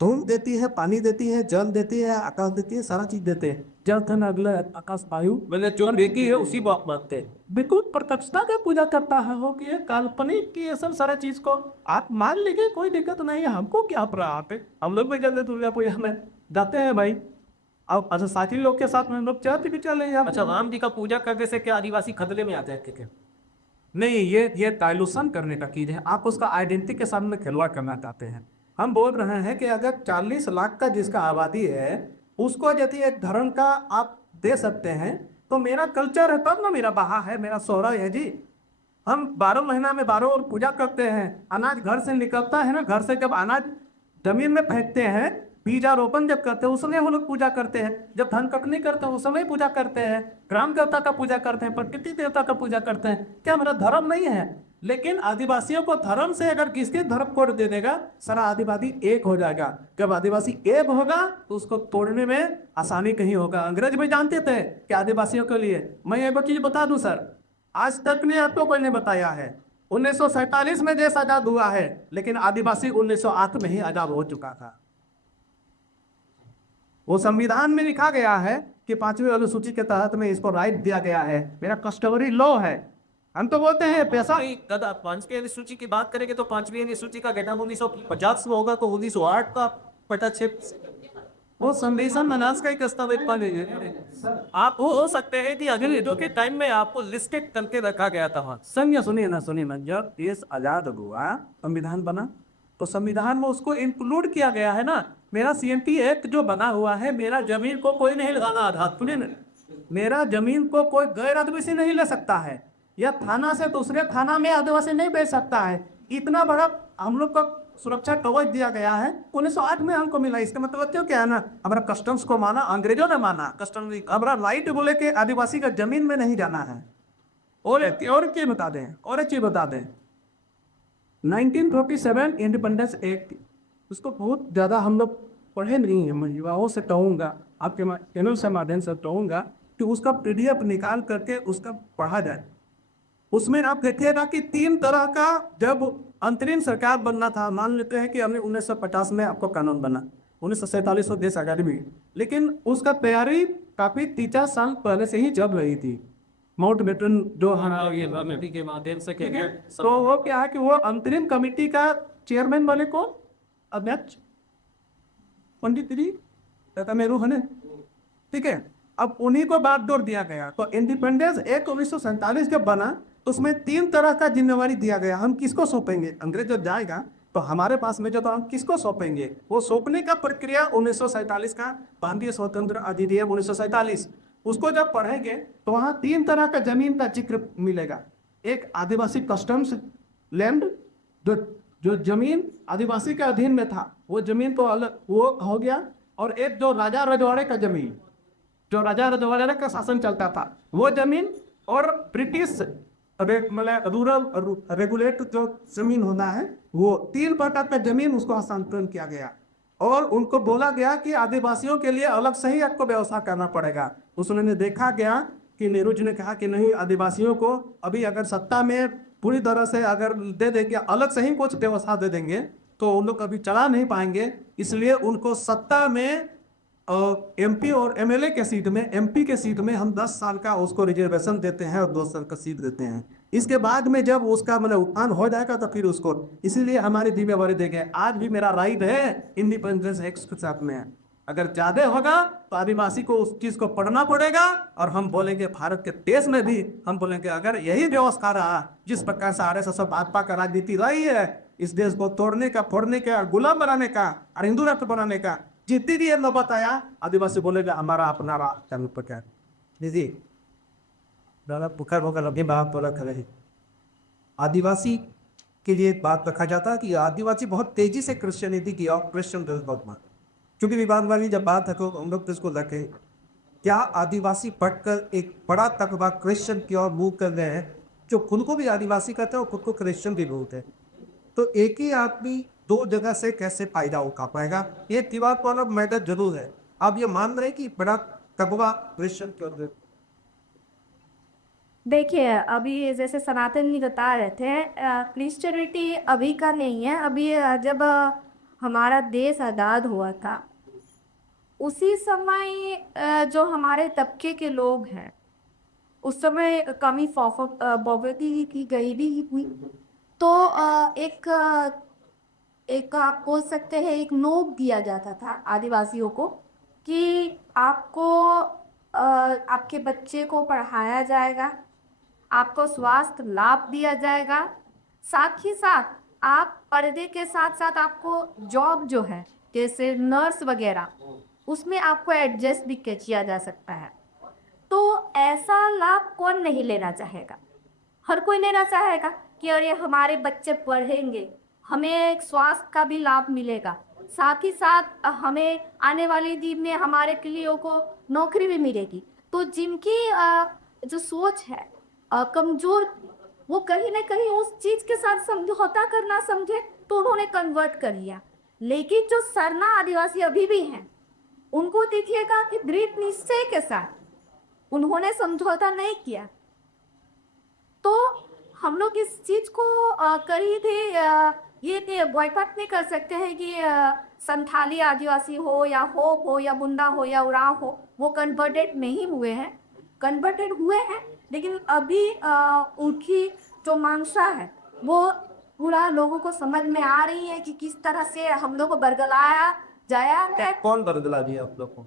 धूप देती है, पानी देती है, जल देती है, आकाश देती है, सारा चीज देते हैं। जल धन अगला आकाश वायु, मैंने जो देखी है उसी को आप मानते हैं। बिल्कुल प्रत्यक्षता का पूजा करता है वो, कि काल्पनिक की ये सब सारे चीज को आप मान लीजिए, कोई दिक्कत नहीं है। हमको क्या प्रभाव है, हम लोग भी जल्दी दुर्गा पूजा में जाते हैं भाई। अब अच्छा, साथी लोग के साथ में हम लोग चर्च भी चले जाते। अच्छा, राम जी का पूजा करने से क्या आदिवासी खतरे में आते हैं क्या? नहीं, ये डायलूशन करने का चीज है। आप उसका आइडेंटिटी के साथ में खिलवाड़ करना चाहते हैं। हम बोल रहे हैं कि अगर 40 लाख का जिसका आबादी है, उसको यदि एक धर्म का आप दे सकते हैं, तो मेरा कल्चर है तब ना, मेरा बहा है, मेरा सोहरा है जी। हम 12 महीना में 12 और पूजा करते हैं। अनाज घर से निकलता है ना, घर से जब अनाज जमीन में फेंकते हैं, बीजारोपण जब करते हैं उस समय हम लोग पूजा करते हैं। जब धन कटनी करते हैं उस समय पूजा करते हैं। ग्राम देवता का पूजा करते हैं, प्रकृति देवता का पूजा करते हैं। क्या मेरा धर्म नहीं है? लेकिन आदिवासियों को धर्म से अगर किसके धर्म कोड दे देगा, सारा आदिवासी एक हो जाएगा। जब आदिवासी एक होगा तो उसको तोड़ने में आसानी कहीं होगा। अंग्रेज भी जानते थे कि आदिवासियों के लिए, मैं एक चीज बता दूं सर, आज तक ने आपको कोई नहीं बताया है। 1947 में देश आजाद हुआ है, लेकिन आदिवासी 1908 में ही आजाद हो चुका था। वो संविधान में लिखा गया है कि 5वीं अनुसूची के तहत में इसको राइट दिया गया है। मेरा कस्टमरी लॉ है। हम तो बोलते हैं पैसा। दादा, 5वीं अनुसूची की बात करेंगे तो 5वीं अनुसूची का गठन 1950 में होगा, तो 1908 का पटाक्षेप वो संविधान अनाज का ही दस्तावेज पा लीजिए आप। हो सकते हैं कि अगले जो के टाइम में आपको लिस्टेड करके रखा गया था। सुनिए ना, जब देश आजाद हुआ, संविधान बना, तो संविधान में उसको इंक्लूड किया गया है ना। मेरा CMP एक्ट जो बना हुआ है, मेरा जमीन को कोई नहीं लगाना आधार, मेरा जमीन को कोई गैर आदिवासी नहीं ले सकता है, या थाना से दूसरे थाना में आदिवासी नहीं बेच सकता है। इतना बड़ा हम लोग को सुरक्षा कवच दिया गया है, 1908 में हमको मिला। इसका मतलब क्या है ना, हमारा कस्टम्स को माना, अंग्रेजों ने माना कस्टम, हमारा राइट बोले के आदिवासी का जमीन में नहीं जाना है। और क्या बता दें, और एक चीज बता दें, 1947 इंडिपेंडेंस एक्ट, उसको बहुत ज़्यादा हम लोग पढ़े नहीं हैं। मैं युवाओं से कहूँगा, आपके चैनल से माध्यम से कहूँगा कि उसका PDF निकाल करके उसका पढ़ा जाए। उसमें आप देखिएगा कि 3 तरह का, जब अंतरिम सरकार बनना था, मान लेते हैं कि हमने 1950 में आपको कानून बना, 1947 में देश आज़ादी हुई, लेकिन उसका तैयारी काफ़ी 30 साल पहले से ही चल रही थी। माउंट बेटन जो कमेटी के माध्यम से तो वो क्या है कि वो अंतरिम कमेटी का चेयरमैन बने को मैच 23 तमिल है, ठीक है। अब उन्हीं को बागडोर दिया गया। तो इंडिपेंडेंस एक्ट 1947 जब बना तो उसमें 3 तरह का जिम्मेवारी दिया गया। हम किसको सौंपेंगे? अंग्रेज जब जाएगा तो हमारे पास में जो, तो हम किसको सौंपेंगे? वो सौंपने का प्रक्रिया 1947 का भारतीय स्वतंत्र अधिनियम 1947, उसको जब पढ़ेंगे तो वहाँ 3 तरह का जमीन का जिक्र मिलेगा। एक आदिवासी कस्टम्स लैंड, जो जमीन आदिवासी के अधीन में था, वो जमीन तो अलग वो हो गया। और एक जो राजा रजवाड़े का जमीन, जो राजा रजवाड़े का शासन चलता था, वो जमीन, और ब्रिटिश मतलब रूरल रेगुलेट जो जमीन होना है, वो 3 प्रकार का जमीन उसको हस्तांतरण किया गया। और उनको बोला गया कि आदिवासियों के लिए अलग से ही आपको व्यवस्था करना पड़ेगा। उसने देखा गया कि नेहरू जी ने कहा कि नहीं, आदिवासियों को अभी अगर सत्ता में पूरी तरह से अगर दे देंगे, अलग से ही कुछ व्यवस्था दे देंगे, तो उन लोग कभी चला नहीं पाएंगे। इसलिए उनको सत्ता में एमपी और एमएलए के सीट में, एमपी के सीट में हम 10 साल का उसको रिजर्वेशन देते हैं और 2 साल का सीट देते हैं। इसके बाद में जब उसका मतलब उत्थान हो जाएगा तो फिर उसको, इसीलिए हमारी जिम्मेवारी देंगे। आज भी मेरा राइट है इंडिपेंडेंस एक्ट के साथ में, अगर ज्यादा होगा तो आदिवासी को उस चीज को पढ़ना पड़ेगा। और हम बोलेंगे भारत के देश में भी हम बोलेंगे अगर यही व्यवस्था रहा, जिस प्रकार से RSS और भाजपा का राजनीति रही है, इस देश को तोड़ने का, फोड़ने का, गुलाम बनाने का और हिंदू राष्ट्र बनाने का, जितनी भी ये नौबत आया, आदिवासी बोलेगा हमारा अपना चैनल पर क्या दीदी पुकार होकर अभी बात पर रख रहे। आदिवासी के लिए बात रखा जाता है कि आदिवासी बहुत तेजी से क्रिश्चियनिटी की और क्रिश्चियन बहुत मान, क्योंकि विवाद वाली जब बात है तो हम लोग इसको रखें, क्या आदिवासी पढ़कर एक बड़ा तकबा क्रिश्चियन की ओर मूव कर रहे हैं, जो खुद को भी आदिवासी कहते हैं और खुद को क्रिश्चियन भी बोलते हैं। तो एक ही आदमी 2 जगह से कैसे फायदा उठा पाएगा? ये विवाद वाला मैटर जरूर है। आप ये मान रहे कि बड़ा तकबा क्रिश्चियन की ओर? देखिए, अभी जैसे सनातन जी बता रहे थे, क्रिश्चियनिटी अभी का नहीं है। अभी जब हमारा देश आज़ाद हुआ था, उसी समय जो हमारे तबके के लोग हैं, उस समय कमी पॉवर्टी की गरीबी हुई। तो एक आप बोल सकते हैं एक नोक दिया जाता था आदिवासियों को कि आपको आपके बच्चे को पढ़ाया जाएगा, आपको स्वास्थ्य लाभ दिया जाएगा, साथ ही साथ आप पर्दे के साथ साथ आपको जॉब जो है जैसे नर्स वगैरह, उसमें आपको एडजस्ट भी किया जा सकता है। तो ऐसा लाभ कौन नहीं लेना चाहेगा? हर कोई लेना चाहेगा कि अरे हमारे बच्चे पढ़ेंगे, हमें एक स्वास्थ्य का भी लाभ मिलेगा, साथ ही साथ हमें आने वाले दिन में हमारे क्लियों को नौकरी भी मिलेगी। तो जिनकी जो सोच है कमज़ोर, वो कहीं ना कहीं उस चीज़ के साथ समझौता करना समझे तो उन्होंने कन्वर्ट कर लिया। लेकिन जो सरना आदिवासी अभी भी हैं, उनको देखिएगा कि दृढ़ निश्चय के साथ उन्होंने समझौता नहीं किया। तो हम लोग इस चीज़ को करी थे, ये बॉयकॉट नहीं कर सकते हैं कि संथाली आदिवासी हो या होप हो या बुंदा हो या उरांव हो, वो कन्वर्टेड नहीं हुए हैं, कन्वर्टेड हुए हैं। लेकिन अभी उनकी जो मंशा है वो पूरा लोगों को समझ में आ रही है कि किस तरह से हम लोग को बरगलाया जाया है। कौन बरगला दिया आप लोग को?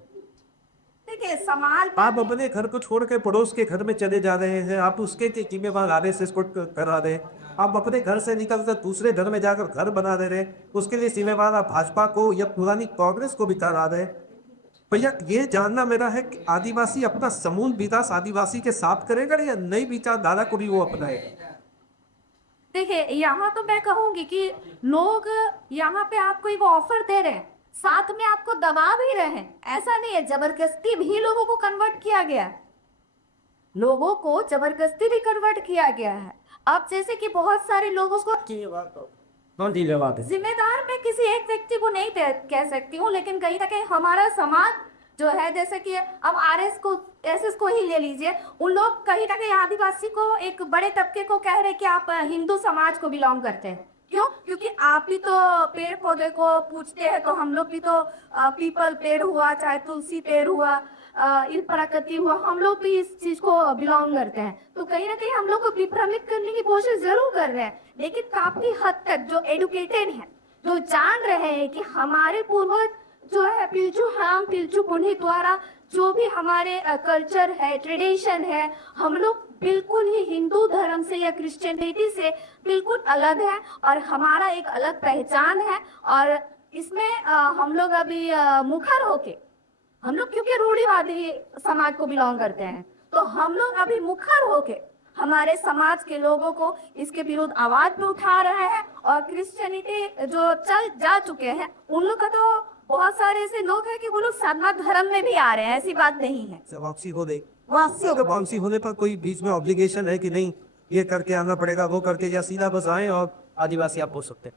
देखिए, समाज, आप अपने घर को छोड़ के पड़ोस के घर में चले जा रहे हैं, आप उसके जिम्मेवार RSS को करा रहे हैं। आप अपने घर से निकलकर दूसरे घर में जाकर घर बना दे रहे, उसके लिए जिम्मेवार आप भाजपा को या पुरानी कांग्रेस को भी करा रहे। भैया, ये जानना मेरा है कि आदिवासी अपना समूल विकास आदिवासी के साथ करेगा या नई विचारधारा को भी वो अपनाएगा? देखिए, यहाँ तो मैं कहूँगी कि लोग यहाँ पे आपको एक ऑफर दे रहे हैं, साथ में आपको दबा भी रहे हैं। ऐसा नहीं है, जबरदस्ती भी लोगों को कन्वर्ट किया गया है, लोगों को जबरदस्ती भी कन्वर्ट किया गया है। अब जैसे कि बहुत सारे लोग उसको जिम्मेदार मैं किसी एक व्यक्ति को नहीं कह सकती हूँ, लेकिन कहीं ना कहीं हमारा समाज जो है, जैसे कि अब RSS को ही ले लीजिए, उन लोग कहीं ना कहीं आदिवासी को, एक बड़े तबके को कह रहे कि आप हिंदू समाज को बिलोंग करते हैं। क्यों? क्योंकि आप भी तो पेड़ पौधे को पूछते हैं, तो हम लोग भी तो पीपल पेड़ हुआ, चाहे तुलसी पेड़ हुआ, इन प्रकृति हुआ, हम लोग भी इस चीज को बिलोंग करते हैं। तो कहीं ना कहीं हम लोग को विभ्रमित करने की कोशिश जरूर कर रहे हैं, लेकिन काफी हद तक जो एडुकेटेड है, जो जान रहे हैं कि हमारे पूर्वज जो है पिलचू हांग पिलचू पुनी द्वारा जो भी हमारे कल्चर है, ट्रेडिशन है, हम लोग बिल्कुल ही हिंदू धर्म से या क्रिश्चियनिटी से बिल्कुल अलग है और हमारा एक अलग पहचान है। और इसमें हम लोग अभी मुखर होके, हम लोग क्योंकि रूढ़िवादी समाज को बिलोंग करते हैं, तो हम लोग अभी मुखर होके हमारे समाज के लोगों को इसके विरुद्ध आवाज भी उठा रहे हैं। और क्रिश्चियनिटी जो चल जा चुके हैं उन लोग का तो बहुत सारे ऐसे लोग हैं कि वो लोग साधना धर्म में भी आ रहे हैं, ऐसी बात नहीं है। वापसी हो गई, वापसी होने पर कोई बीच में ऑब्लिगेशन है कि नहीं ये करके आना पड़ेगा वो करके, या सीधा बस आए और आदिवासी आप बोल सकते हैं?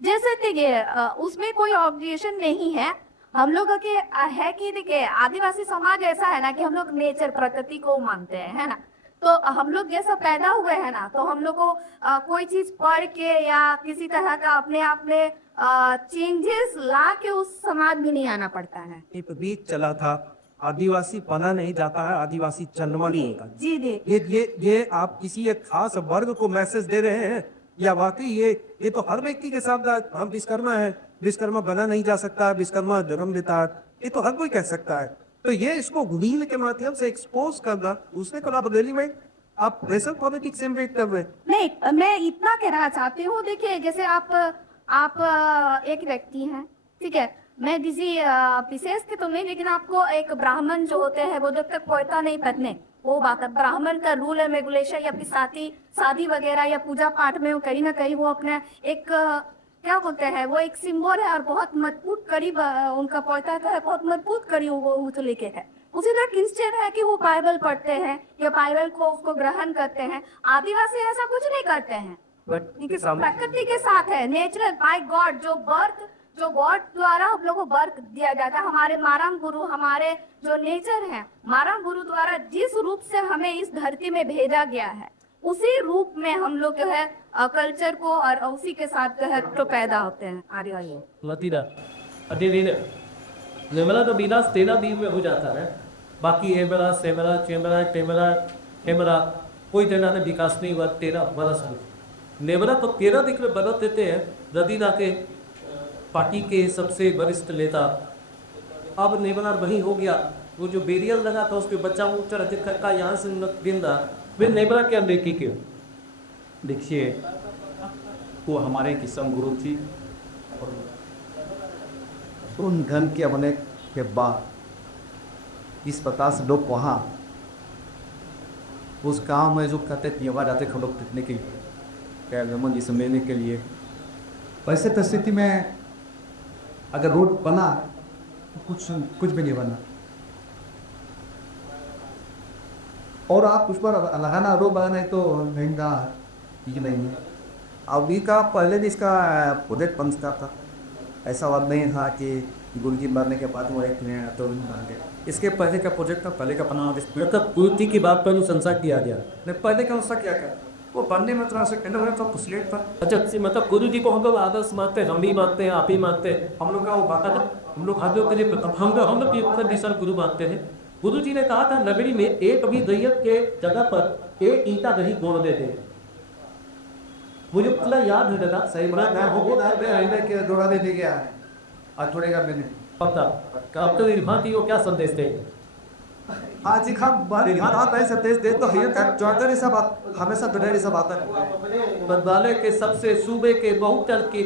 जैसे देखिए उसमें कोई ऑब्लिगेशन नहीं है। हम लोग के है कि देखिए आदिवासी समाज ऐसा है ना कि हम लोग नेचर प्रकृति को मानते हैं, है ना। तो हम लोग जैसा पैदा हुए हैं ना, तो हम लोग को कोई चीज पढ़ के या किसी तरह का अपने आप में चेंजेस ला के उस समाज में नहीं आना पड़ता है। एक बीच चला था, आदिवासी पना नहीं जाता है, आदिवासी जन्म नहीं होता। जी जी। ये आप किसी एक खास वर्ग को मैसेज दे रहे हैं या वाकई ये तो हर व्यक्ति के साथ हम विश्वकर्मा है, विश्वकर्मा बना नहीं जा सकता, विश्वकर्मा जन्म देता है, ये तो हर कोई कह सकता है। तो ये इसको रील के माध्यम से एक्सपोज करना, उसने को आप रैली में आप प्रेशर पॉलिटिक्स से इन्वेट कर रहे हैं। नहीं, मैं इतना कहना चाहती हूँ, देखिए जैसे आप एक व्यक्ति हैं, ठीक है, मैं किसी विशेष के तो नहीं, लेकिन आपको एक ब्राह्मण जो होते हैं वो जब तक पोयता नहीं पहने, वो बात है। ब्राह्मण का रूल एंड रेगुलेशन या फिर शादी वगैरह या पूजा पाठ में कहीं ना कहीं वो अपने एक क्या बोलते हैं, वो एक सिंबल है और बहुत मजबूत करीब उनका पोयता है, बहुत मजबूत करीब वो तो लेके है। उसी तरह क्रिश्चियन है कि वो बाइबल पढ़ते हैं या बाइबल को उसको ग्रहण करते हैं। आदिवासी ऐसा कुछ नहीं करते हैं, प्रकृति के साथ है, नेचुरल बाय गॉड, जो गॉड द्वारा हम लोग को बर्थ दिया जाता है। हमारे माराम गुरु, हमारे जो नेचर है, माराम गुरु द्वारा जिस रूप से हमें इस धरती में भेजा गया है, उसी रूप में हम लोग जो है कल्चर को और उसी के साथ जो है तो पैदा होते हैं आदिवासी। लतीरा अधीर निर्मला तो बिना तेरा बीव में हो जाता है, बाकी एमरा सेमरा चेमरा टेमरा हेमरा कोई तेरा ने विकास नहीं हुआ। 13 बरस नेमरा तो 13 दिख में बरत देते हैं। रदीना के पार्टी के सबसे वरिष्ठ नेता, अब नेमरा वही हो गया, वो जो बेरियल लगा था उसके बच्चा ऊँचा अधिक का यहाँ से गेंदा वे नेमरा के अंदर की क्यों? देखिए, वो हमारे किस्म गुरु थी और उन धन के होने के बाद इस प्रकार से लोग वहाँ उस गांव में जो कहते त्यौहार जाते हम लोग देखने के लिए, क्या रमन जी से मिलने के लिए। वैसे परिस्थिति में अगर रोड बना तो कुछ भी नहीं बना, और आप उस पर लगाना रोड बना नहीं तो महंगा ये नहीं है। अभी का पहले भी इसका प्रोजेक्ट बन सकता था, ऐसा बात नहीं था कि गुरु जी मरने के बाद वो एक तो बन गया। इसके पहले का प्रोजेक्ट था, पहले का बना मतलब पूर्ति की बात पर अनुशंसा किया गया। नहीं, पहले का उसका क्या क्या वो बनने में थोड़ा सा था पुसलेट था। अच्छा, मतलब गुरु जी को हम लोग आदर्श मानते हैं, हम भी मानते हैं, आप ही मानते हैं। हम लोग का वो बात था, हम लोग हाथों के लिए हम लोग दिशा गुरु मानते हैं। गुरु जी ने कहा था नगरी में एक भी दैयत के जगह पर एक ईंटा नहीं गोड़ देते। मुझे पूरा याद है दादा, सही के दौड़ा दे गया है और थोड़े का मैंने पता अब तो निर्भाती को क्या संदेश देंगे? आज एक हम आता है संदेश दे तो जॉर्डन सब हमेशा डरे सब आता है। मंत्रालय के सबसे सूबे के बहुचल के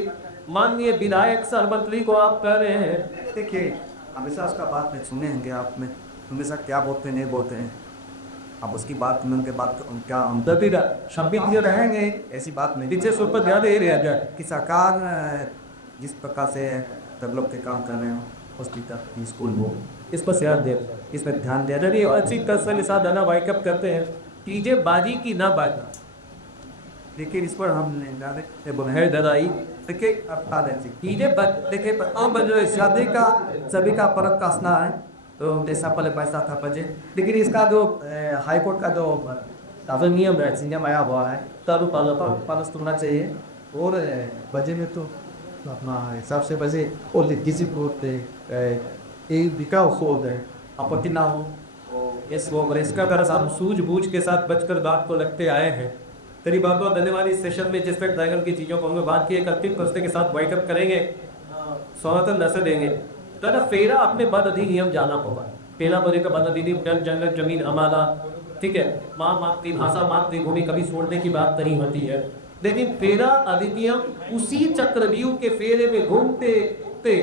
माननीय विधायक सर मंत्री को आप कह रहे हैं। देखिए, हमेशा उसका बात में सुने हैं आप में हमेशा क्या बोलते नहीं बोलते हैं, अब उसकी बात में उनके बात क्या शब्द रहेंगे, ऐसी बात नहीं। नीचे सुर पर ध्यान दे रहे हैं कि सरकार जिस प्रकार से डेवलप के काम कर रहे हैं, हॉस्पिटल स्कूल वो इस पर ध्यान दे, इसमें ध्यान दिया जाए। यदि अच्छी तरह के साथ धना वाइकअप करते हैं, कीजिए बाजी की ना बाजी। देखिए, इस पर हमने है ददाई देखिए कीजिए देखिए शादी का सभी का परत का स्नान है, तो जैसा पहले पैसा था बजे, लेकिन इसका जो हाई कोर्ट का जो नियम है, नियम आया हुआ है तब पालस होना चाहिए। और बजे में तो अपना हिसाब से बजे और किसी को एक बिकाऊ खोद है आपत्ति ना हो। इसका अगर हम सूझबूझ के साथ बचकर बात को लगते आए हैं तेरी बात बहुत धन्यवाद। इस सेशन में जिस ड्रैगन की चीज़ों को हमने बात की, 31 के साथ वाइट अप करेंगे, सनातन नशे देंगे। तो ना फेरा अपने बद अधिनियम जाना होगा। पेला बदे का बद अधिनियम, जंगल जमीन हमारा, ठीक है, माँ मातृभाषा मातृभूमि कभी छोड़ने की बात नहीं होती है। लेकिन फेरा अधिनियम उसी चक्रव्यूह के फेरे में घूमते घूमते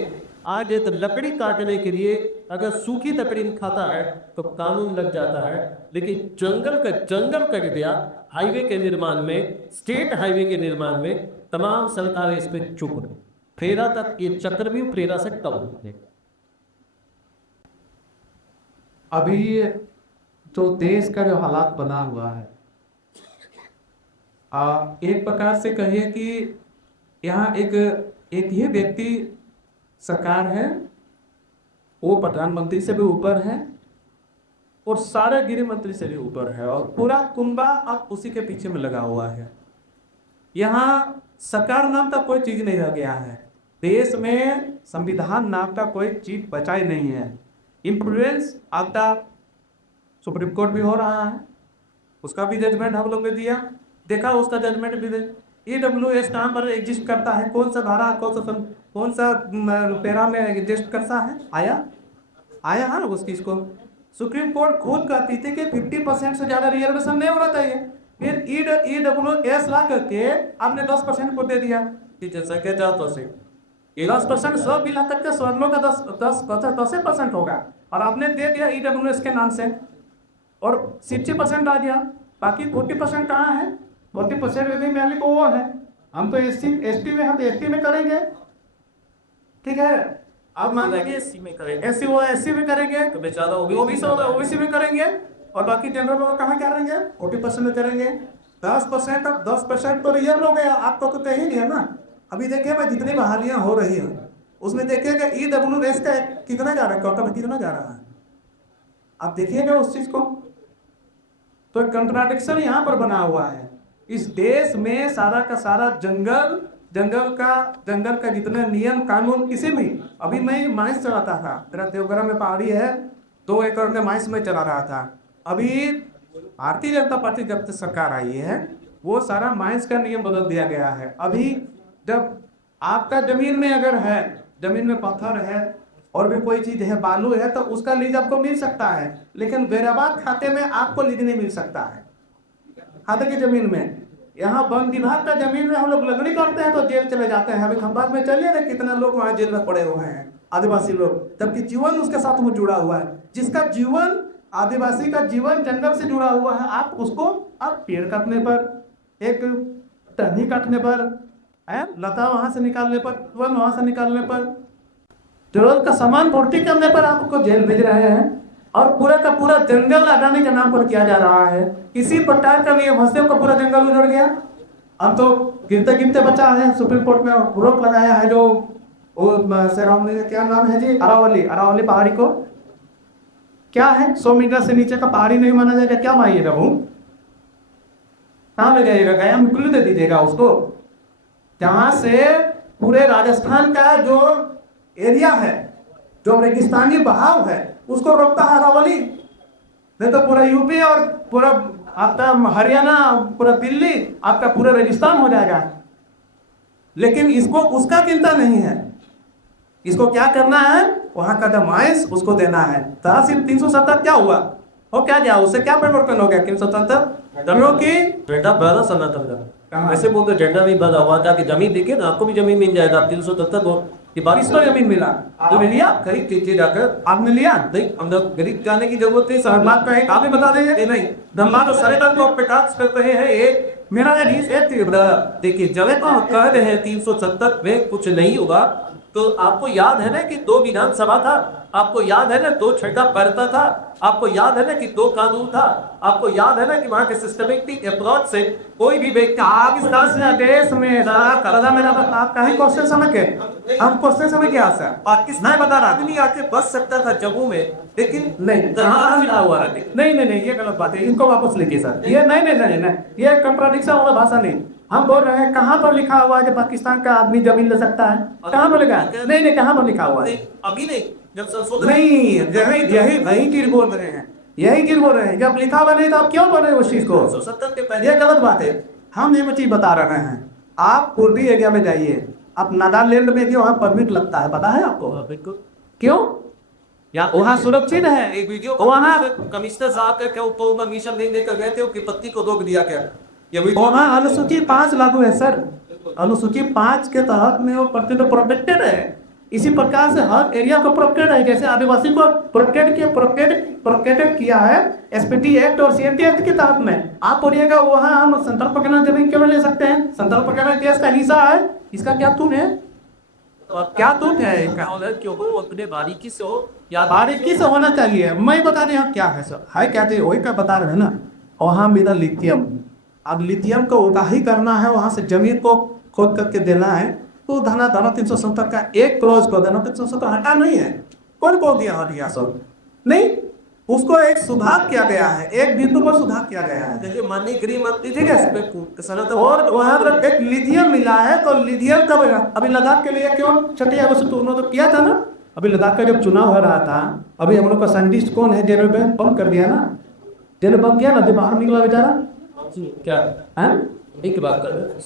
आज एक लकड़ी काटने के लिए अगर सूखी लकड़ी खाता है तो कानून लग जाता है, लेकिन जंगल कर दिया हाईवे के निर्माण में, स्टेट हाईवे के निर्माण में तमाम सरकारें इस पर चुप रही। फेरा तक ये चक्रव्यूह फेरा से कम होते। अभी जो देश का जो हालात बना हुआ है, एक प्रकार से कहिए कि यहाँ एक ही व्यक्ति सरकार है, वो प्रधानमंत्री से भी ऊपर है और सारे गृह मंत्री से भी ऊपर है, और पूरा कुंबा अब उसी के पीछे में लगा हुआ है। यहाँ सरकार नाम का कोई चीज नहीं रह गया है। देश में संविधान नाम का कोई चीज बचा ही नहीं है। इन्फ्लुएंस आपका सुप्रीम कोर्ट भी हो रहा है, उसका भी जजमेंट हम लोग ने दिया, देखा उसका जजमेंट भी दे। EWS कहाँ पर एग्जिस्ट करता है, कौन सा धारा, कौन सा पैरा में एग्जिस्ट करता है, आया है उस चीज को। सुप्रीम कोर्ट खुद कहती थी कि 50% से ज्यादा रिजर्वेशन नहीं होना चाहिए, फिर EWS ला करके आपने 10% को दे दिया कि जैसा कि 10% सब मिला करके स्वर्णों का 10% होगा, और आपने दे दिया EWS के नाम से, और 60% आ गया। बाकी 40% कहाँ है? 40% यदि मालिक को वो है, हम तो ST में, हम ST में करेंगे, ठीक है। अब मान लीजिए SC में करेंगे, SC में करेंगे तो बेचारा OBC में करेंगे, और बाकी जनरल लोग कहाँ करेंगे? 40% में करेंगे। 10%, अब 10% तो रिजर्व हो गया, आपको तो कहीं नहीं है ना। अभी देखिए भाई, जितनी बहालियां हो रही हैं उसमें देखिएगा EWS का कितना जा रहा है, कोटा में कितना जा रहा है, आप देखिएगा उस चीज को। तो कंट्राडिक्शन यहाँ पर बना हुआ है। इस देश में सारा का सारा जंगल का जितने नियम कानून, किसी भी, अभी मैं माइंस चलाता था, मेरा देवघर में पहाड़ी है, 2 एकड़ में माइंस में चला रहा था। अभी भारतीय जनता पार्टी जब से सरकार आई है, वो सारा माइंस का नियम बदल दिया गया है। अभी जब आपका जमीन में अगर है, जमीन में पत्थर है और भी कोई चीज है, बालू है, तो उसका लीज आपको मिल सकता है, लेकिन गैराबाद खाते में आपको लीज नहीं मिल सकता है, खाते की जमीन में। यहाँ वन विभाग का जमीन में हम लोग लकड़ी काटते हैं तो जेल चले जाते हैं। अभी खंबात में चलिए ना, कितना लोग वहाँ जेल में पड़े हुए हैं, आदिवासी लोग, जबकि जीवन उसके साथ वो जुड़ा हुआ है। जिसका जीवन, आदिवासी का जीवन जंगल से जुड़ा हुआ है, आप उसको पेड़ काटने पर, एक टहनी काटने पर, लता वहां से निकालने पर, वन वहां से निकालने पर, जरूरत का सामान पूर्ति करने पर आपको जेल भेज रहे हैं, और पूरा का पूरा जंगल लगाने के नाम पर किया जा रहा है। इसी प्रकार का नियम हंसते का पूरा जंगल उजड़ गया। अब तो गिनते बचा है, सुप्रीम कोर्ट में रोक लगाया है, जो क्या नाम है जी, अरावली पहाड़ी को क्या है, 100 मीटर से नीचे का पहाड़ी नहीं माना जाएगा। क्या मानिएगा वो, कहाँ ले जाइएगा, गया में खुले दे दीजिएगा उसको। जहां से पूरे राजस्थान का जो एरिया है, जो रेगिस्तानी बहाव है, उसको रोकता है अरावली, नहीं तो पूरा यूपी और पूरा आपका हरियाणा, पूरा दिल्ली, आपका पूरा रेगिस्तान हो जाएगा। लेकिन इसको उसका चिंता नहीं है, इसको क्या करना है, वहां का दमाइश उसको देना है। तहसील 370 क्या हुआ, हो क्या गया, उससे क्या परिवर्तन हो गया? 370 दलों की झंडा बड़ा सनातन का, वैसे बोलते झंडा नहीं बड़ा हुआ था कि जमीन देखिए ना, आपको भी जमीन मिल जाएगा। 370 ये 22 जमीन मिला, तो लिया खरीद कीजिए जाकर, आपने लिया नहीं, हम लोग गरीब जाने की जरूरत है। सहमत का है, आप भी बता देंगे नहीं, धनबाद और सरेतर को प्रकाश कर रहे हैं। ये मेरा देखिए, जब तो कह रहे हैं 370 में कुछ नहीं होगा, तो आपको याद है ना कि 2 विधानसभा था, आपको याद है ना 2 छठा पड़ता था, आपको याद है ना कि 2 कानून था, आपको याद है ना कि वहां के सिस्टमेटिक अप्रोच से कोई भी व्यक्ति पाकिस्तान देश में आप कहीं क्वेश्चन समझ के, हम क्वेश्चन समझ के आशा पाकिस्तान बता रहा आदमी आके बस सकता था जम्मू में, लेकिन नहीं हुआ नहीं, ये गलत बात है, इनको वापस लीजिए सर। ये नहीं, ये कंट्राडिक्शन वाला भाषा नहीं। हम बोल रहे हैं कहाँ पर लिखा हुआ है कि पाकिस्तान का आदमी जमीन ले सकता है, कहाँ पर लिखा है? नहीं, कहाँ पर लिखा हुआ है? अभी नहीं, जब संशोधन नहीं, यही चीज बोल रहे हैं, यही चीज बोल रहे हैं। जब लिखा हुआ नहीं तो आप क्यों बोल रहे हैं उस चीज को? 70 के पहले, ये गलत बात है। हम एक चीज बता रहे हैं, आप पूर्वी एरिया में जाइए, आप नागालैंड में भी वहाँ परमिट लगता है, पता है आपको? बिल्कुल। क्यों? या वहाँ सुरक्षित है। एक वीडियो वहाँ कमिश्नर साहब का क्या ऊपर परमिशन नहीं देकर गए थे, उसकी पत्नी को रोक दिया गया। ये वीडियो वहाँ अनुसूची 5 लागू है सर। अनुसूची 5 के तहत में वो प्रतिनिधि प्रोटेक्टेड है। इसी प्रकार से हर एरिया को प्रोटेक्टेड है, जैसे आदिवासी को प्रोटेक्टेड किया है एसपीटी एक्ट और सीएनटी एक्ट के तहत में। आप बोलिएगा वहाँ हम संथाल परगना जमीन क्यों नहीं ले सकते हैं? संथाल परगना देश का हिस्सा है, इसका क्या तुन है? क्या तुन है? क्यों वो अपने बारीकी से हो या बारीकी से होना चाहिए। मैं बता रहे हैं क्या है सर, है क्या चाहिए वही का बता रहे हैं ना। वहाँ मिला लिथियम, अब लिथियम को उगाही करना है, वहाँ से जमीन को खोद करके देना है, तो धारा 370 का एक क्लॉज को धारा 370 हटा नहीं है। कौन बोल दिया हटिया सब नहीं, उसको एक सुधार किया गया है, एक बिंदु पर सुधार किया गया है। देखिए माननीय गृह मंत्री ठीक है, और वहाँ पर एक लिथियम मिला है, तो लिथियम कब अभी लद्दाख के लिए क्यों छठिया बस तो उन्होंने तो किया था ना। अभी लद्दाख का जब चुनाव हो रहा था, अभी हम लोग का साइंटिस्ट कौन है, जेल में बंद कर दिया ना, जेल बंद किया ना, जब बाहर निकला बेचारा। क्या हैं? एक बात कर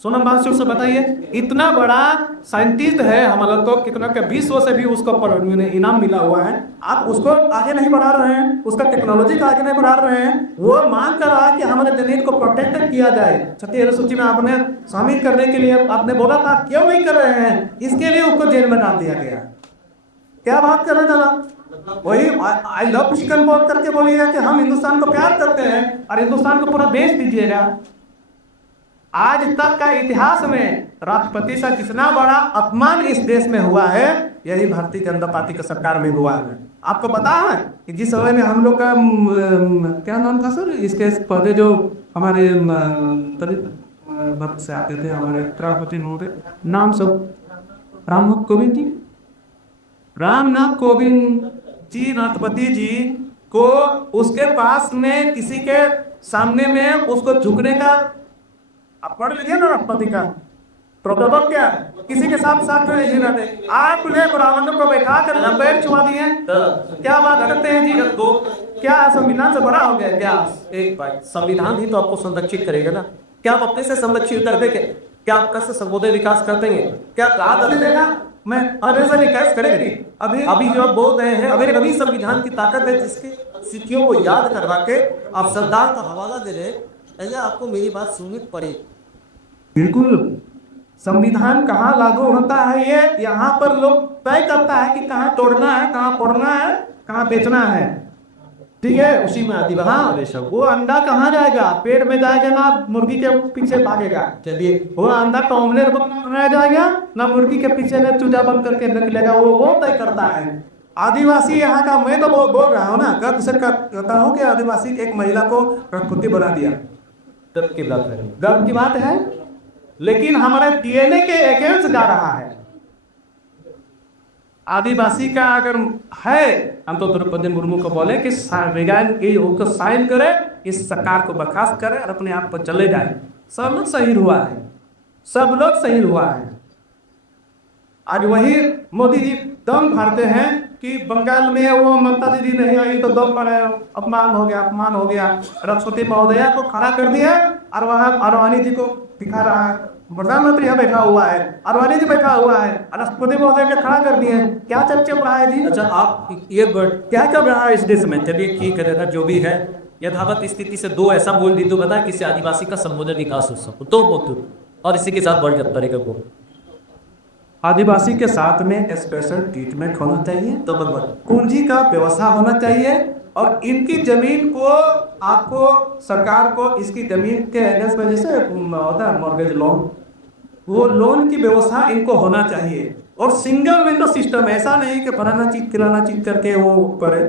सोनम बांसुर से बताइए, इतना बड़ा साइंटिस्ट है, हम लोग को कितना के विश्व से भी उसको इनाम मिला हुआ है, आप उसको आगे नहीं बढ़ा रहे हैं, उसका टेक्नोलॉजी को आगे नहीं बढ़ा रहे हैं। वो मांग कर रहा है कि हमारे जमीन को प्रोटेक्ट किया जाए, छठी अनुसूची में आपने शामिल करने के लिए आपने बोला था, क्यों नहीं कर रहे हैं? इसके लिए उसको जेल में डाल दिया गया। क्या बात कर रहे थे? वही आई लव चिकन बोल करके बोलिएगा कि हम हिंदुस्तान को प्यार करते हैं और हिंदुस्तान को पूरा बेच दीजिएगा। आज तक का इतिहास में राष्ट्रपति से जितना बड़ा अपमान इस देश में हुआ है, यही भारतीय जनता पार्टी की सरकार में हुआ है। आपको पता है कि जिस समय में हम लोग का क्या नाम था सर, इसके पहले जो हमारे भक्त से आते थे, हमारे राष्ट्रपति नाम सब रामनाथ कोविंद जी, रामनाथ कोविंद जी राष्ट्रपति जी को उसके पास में किसी के सामने में उसको झुकने का, आप पढ़ लीजिए ना राष्ट्रपति का प्रोटोकॉल क्या है, किसी के साथ साथ नहीं रहते। आपने ब्राह्मणों को बैठा कर लंबे छुआ दिए, क्या बात करते हैं जी? क्या संविधान से बड़ा हो गया क्या? एक बात, संविधान ही तो आपको संरक्षित करेगा ना। क्या आप अपने से संरक्षित कर देंगे? क्या आपका से सर्वोदय विकास कर देंगे? क्या कहा देगा मैं अरे से विकास करेंगे? अभी जो आप बोल रहे हैं, अभी संविधान की ताकत है, जिसकी स्थितियों को याद करवा के आप सरदार का हवाला दे रहे, ऐसा आपको मेरी बात सुननी पड़ेगी। बिल्कुल, संविधान कहाँ लागू होता है ये यहाँ पर लोग तय करता है कि कहाँ तोड़ना है, कहाँ फोड़ना है, कहाँ बेचना है। ठीक है, उसी में आदि वो अंडा कहाँ जाएगा? पेट में जाएगा ना मुर्गी के पीछे भागेगा? चलिए, वो अंडा का ऑमलेट बनाया जाएगा ना मुर्गी के पीछे में चूजा बंद करके निकलेगा, वो तय करता है। आदिवासी यहाँ का, मैं तो बोल रहा हूँ ना, गर्व से कहता हूँ कि आदिवासी एक महिला को राष्ट्रपति बना दिया, गर्व की बात है, लेकिन हमारे डीएनए के अगेंस्ट जा रहा है। आदिवासी का अगर है, हम तो द्रौपदी मुर्मू को बोले कि साइन करे, इस सरकार को बर्खास्त करे और अपने आप पर चले जाए। सब लोग शहीद हुआ है, सब लोग शहीद हुआ है। आज वही मोदी जी दम भरते हैं कि बंगाल में वो ममता दीदी नहीं आई तो दम पर अपमान हो गया। राष्ट्रपति महोदया को खड़ा कर दिया और वहाँ आडवाणी जी को दिखा रहा है, प्रधानमंत्री यहाँ बैठा हुआ है, आडवाणी जी बैठा हुआ है, राष्ट्रपति महोदय को खड़ा कर दिए। क्या चर्चा हो रहा है जी? अच्छा, आप ये क्या कर रहा है इस देश में? चलिए ठीक है, जो भी है यथावत स्थिति से दो ऐसा बोल दी तो बता, किसी आदिवासी का संबोधन विकास हो सको तो बोल, और इसी के साथ बढ़ जाता रहेगा। वो आदिवासी के साथ में स्पेशल ट्रीटमेंट होना चाहिए, तो पूंजी का व्यवस्था होना चाहिए, और इनकी जमीन को आपको सरकार को इसकी जमीन के अगेंस्ट में जैसे होता है मॉर्गेज लोन, वो लोन की व्यवस्था इनको होना चाहिए। और सिंगल विंडो सिस्टम, ऐसा नहीं कि फलाना चीज खिलाना चीज करके वो करे।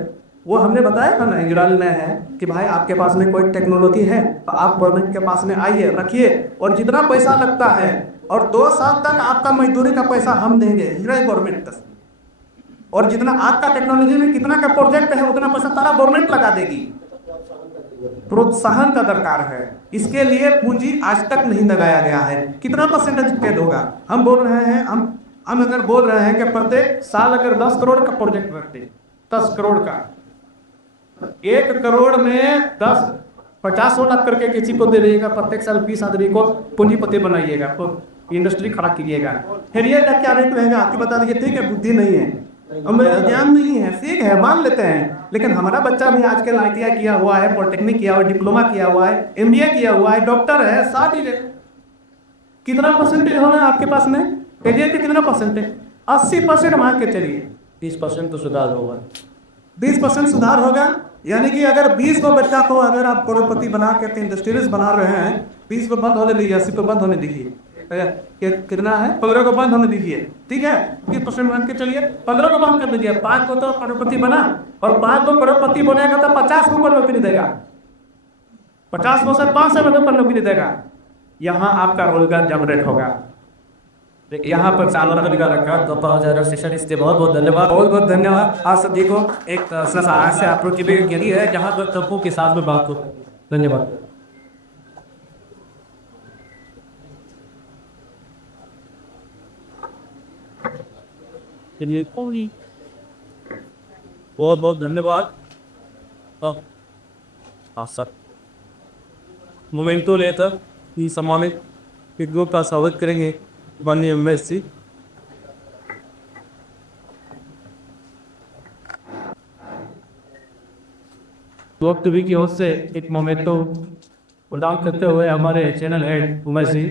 वो हमने बताया था ना इजराइल में है कि भाई आपके पास में कोई टेक्नोलॉजी है तो आप गवर्नमेंट के पास में आइए, रखिए, और जितना पैसा लगता है और 2 साल तक आपका मजदूरी का पैसा हम देंगे इजराइल गवर्नमेंट तक, और जितना आपका टेक्नोलॉजी में कितना का प्रोजेक्ट है उतना पैसा सारा गवर्नमेंट लगा देगी। प्रोत्साहन का दरकार है, इसके लिए पूंजी आज तक नहीं लगाया गया है। कितना परसेंटेज पेड होगा? हम बोल रहे हैं, हम अगर बोल रहे हैं कि प्रत्येक साल अगर 10 करोड़ का प्रोजेक्ट रखते, 10 करोड़ का, 1 करोड़ में 10 50 लाख करके किसी को दे दीजिएगा, प्रत्येक साल 20 आदमी को पूंजीपति बनाइएगा, तो इंडस्ट्री खड़ा कीजिएगा, फिर ये क्या रेट रहेगा आपकी बता दीजिए। ठीक है, बुद्धि नहीं है, हमें ज्ञान नहीं है, ठीक है मान लेते हैं, लेकिन हमारा बच्चा भी आजकल ITI किया हुआ है, पॉलिटेक्निक किया हुआ है, डिप्लोमा किया हुआ है, MBA किया हुआ है, डॉक्टर है, साथ ही कितना परसेंटेज होना आपके पास में, कहिए कि कितना परसेंटेज, 80% मान के चलिए, 30% तो सुधार होगा। 20% सुधार होगा। यानी कि अगर 20 को बच्चा को अगर आप करोड़पति बना के इंडस्ट्रीज बना रहे हैं, 20 को बंद होने दीजिए, 80 को बंद होने दीजिए, कितना है 15 को बंद होने दीजिए, ठीक है 20% मान के चलिए, 15 को बंद कर दीजिए, 5 को तो करोड़पति बना, और 5 को करोड़पति बनेगा तो 50 को पर नौकरी देगा, 50 को सर 5 से पर नौकरी देगा, यहाँ आपका रोजगार जनरेट होगा। यहाँ पर चालू रखा तो 5000 सेशन, इसलिए बहुत बहुत धन्यवाद, बहुत बहुत धन्यवाद आप सभी को। एक संस्थान से आप की यही है जहाँ पर सबको के साथ में बात हो। धन्यवाद। चलिए बहुत बहुत धन्यवाद। हाँ सर, मोमेंटो लेकर ही सम्मानित विज्ञों का स्वागत करेंगे माननीय MSc। वक्त भी की ओर से एक मोमेंटो प्रदान करते हुए हमारे चैनल हेड उमेश जी।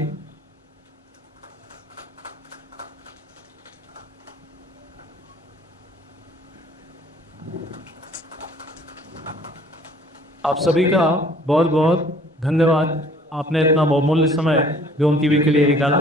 आप सभी का बहुत बहुत धन्यवाद, आपने इतना बहुमूल्य समय Beyond TV के लिए निकाला।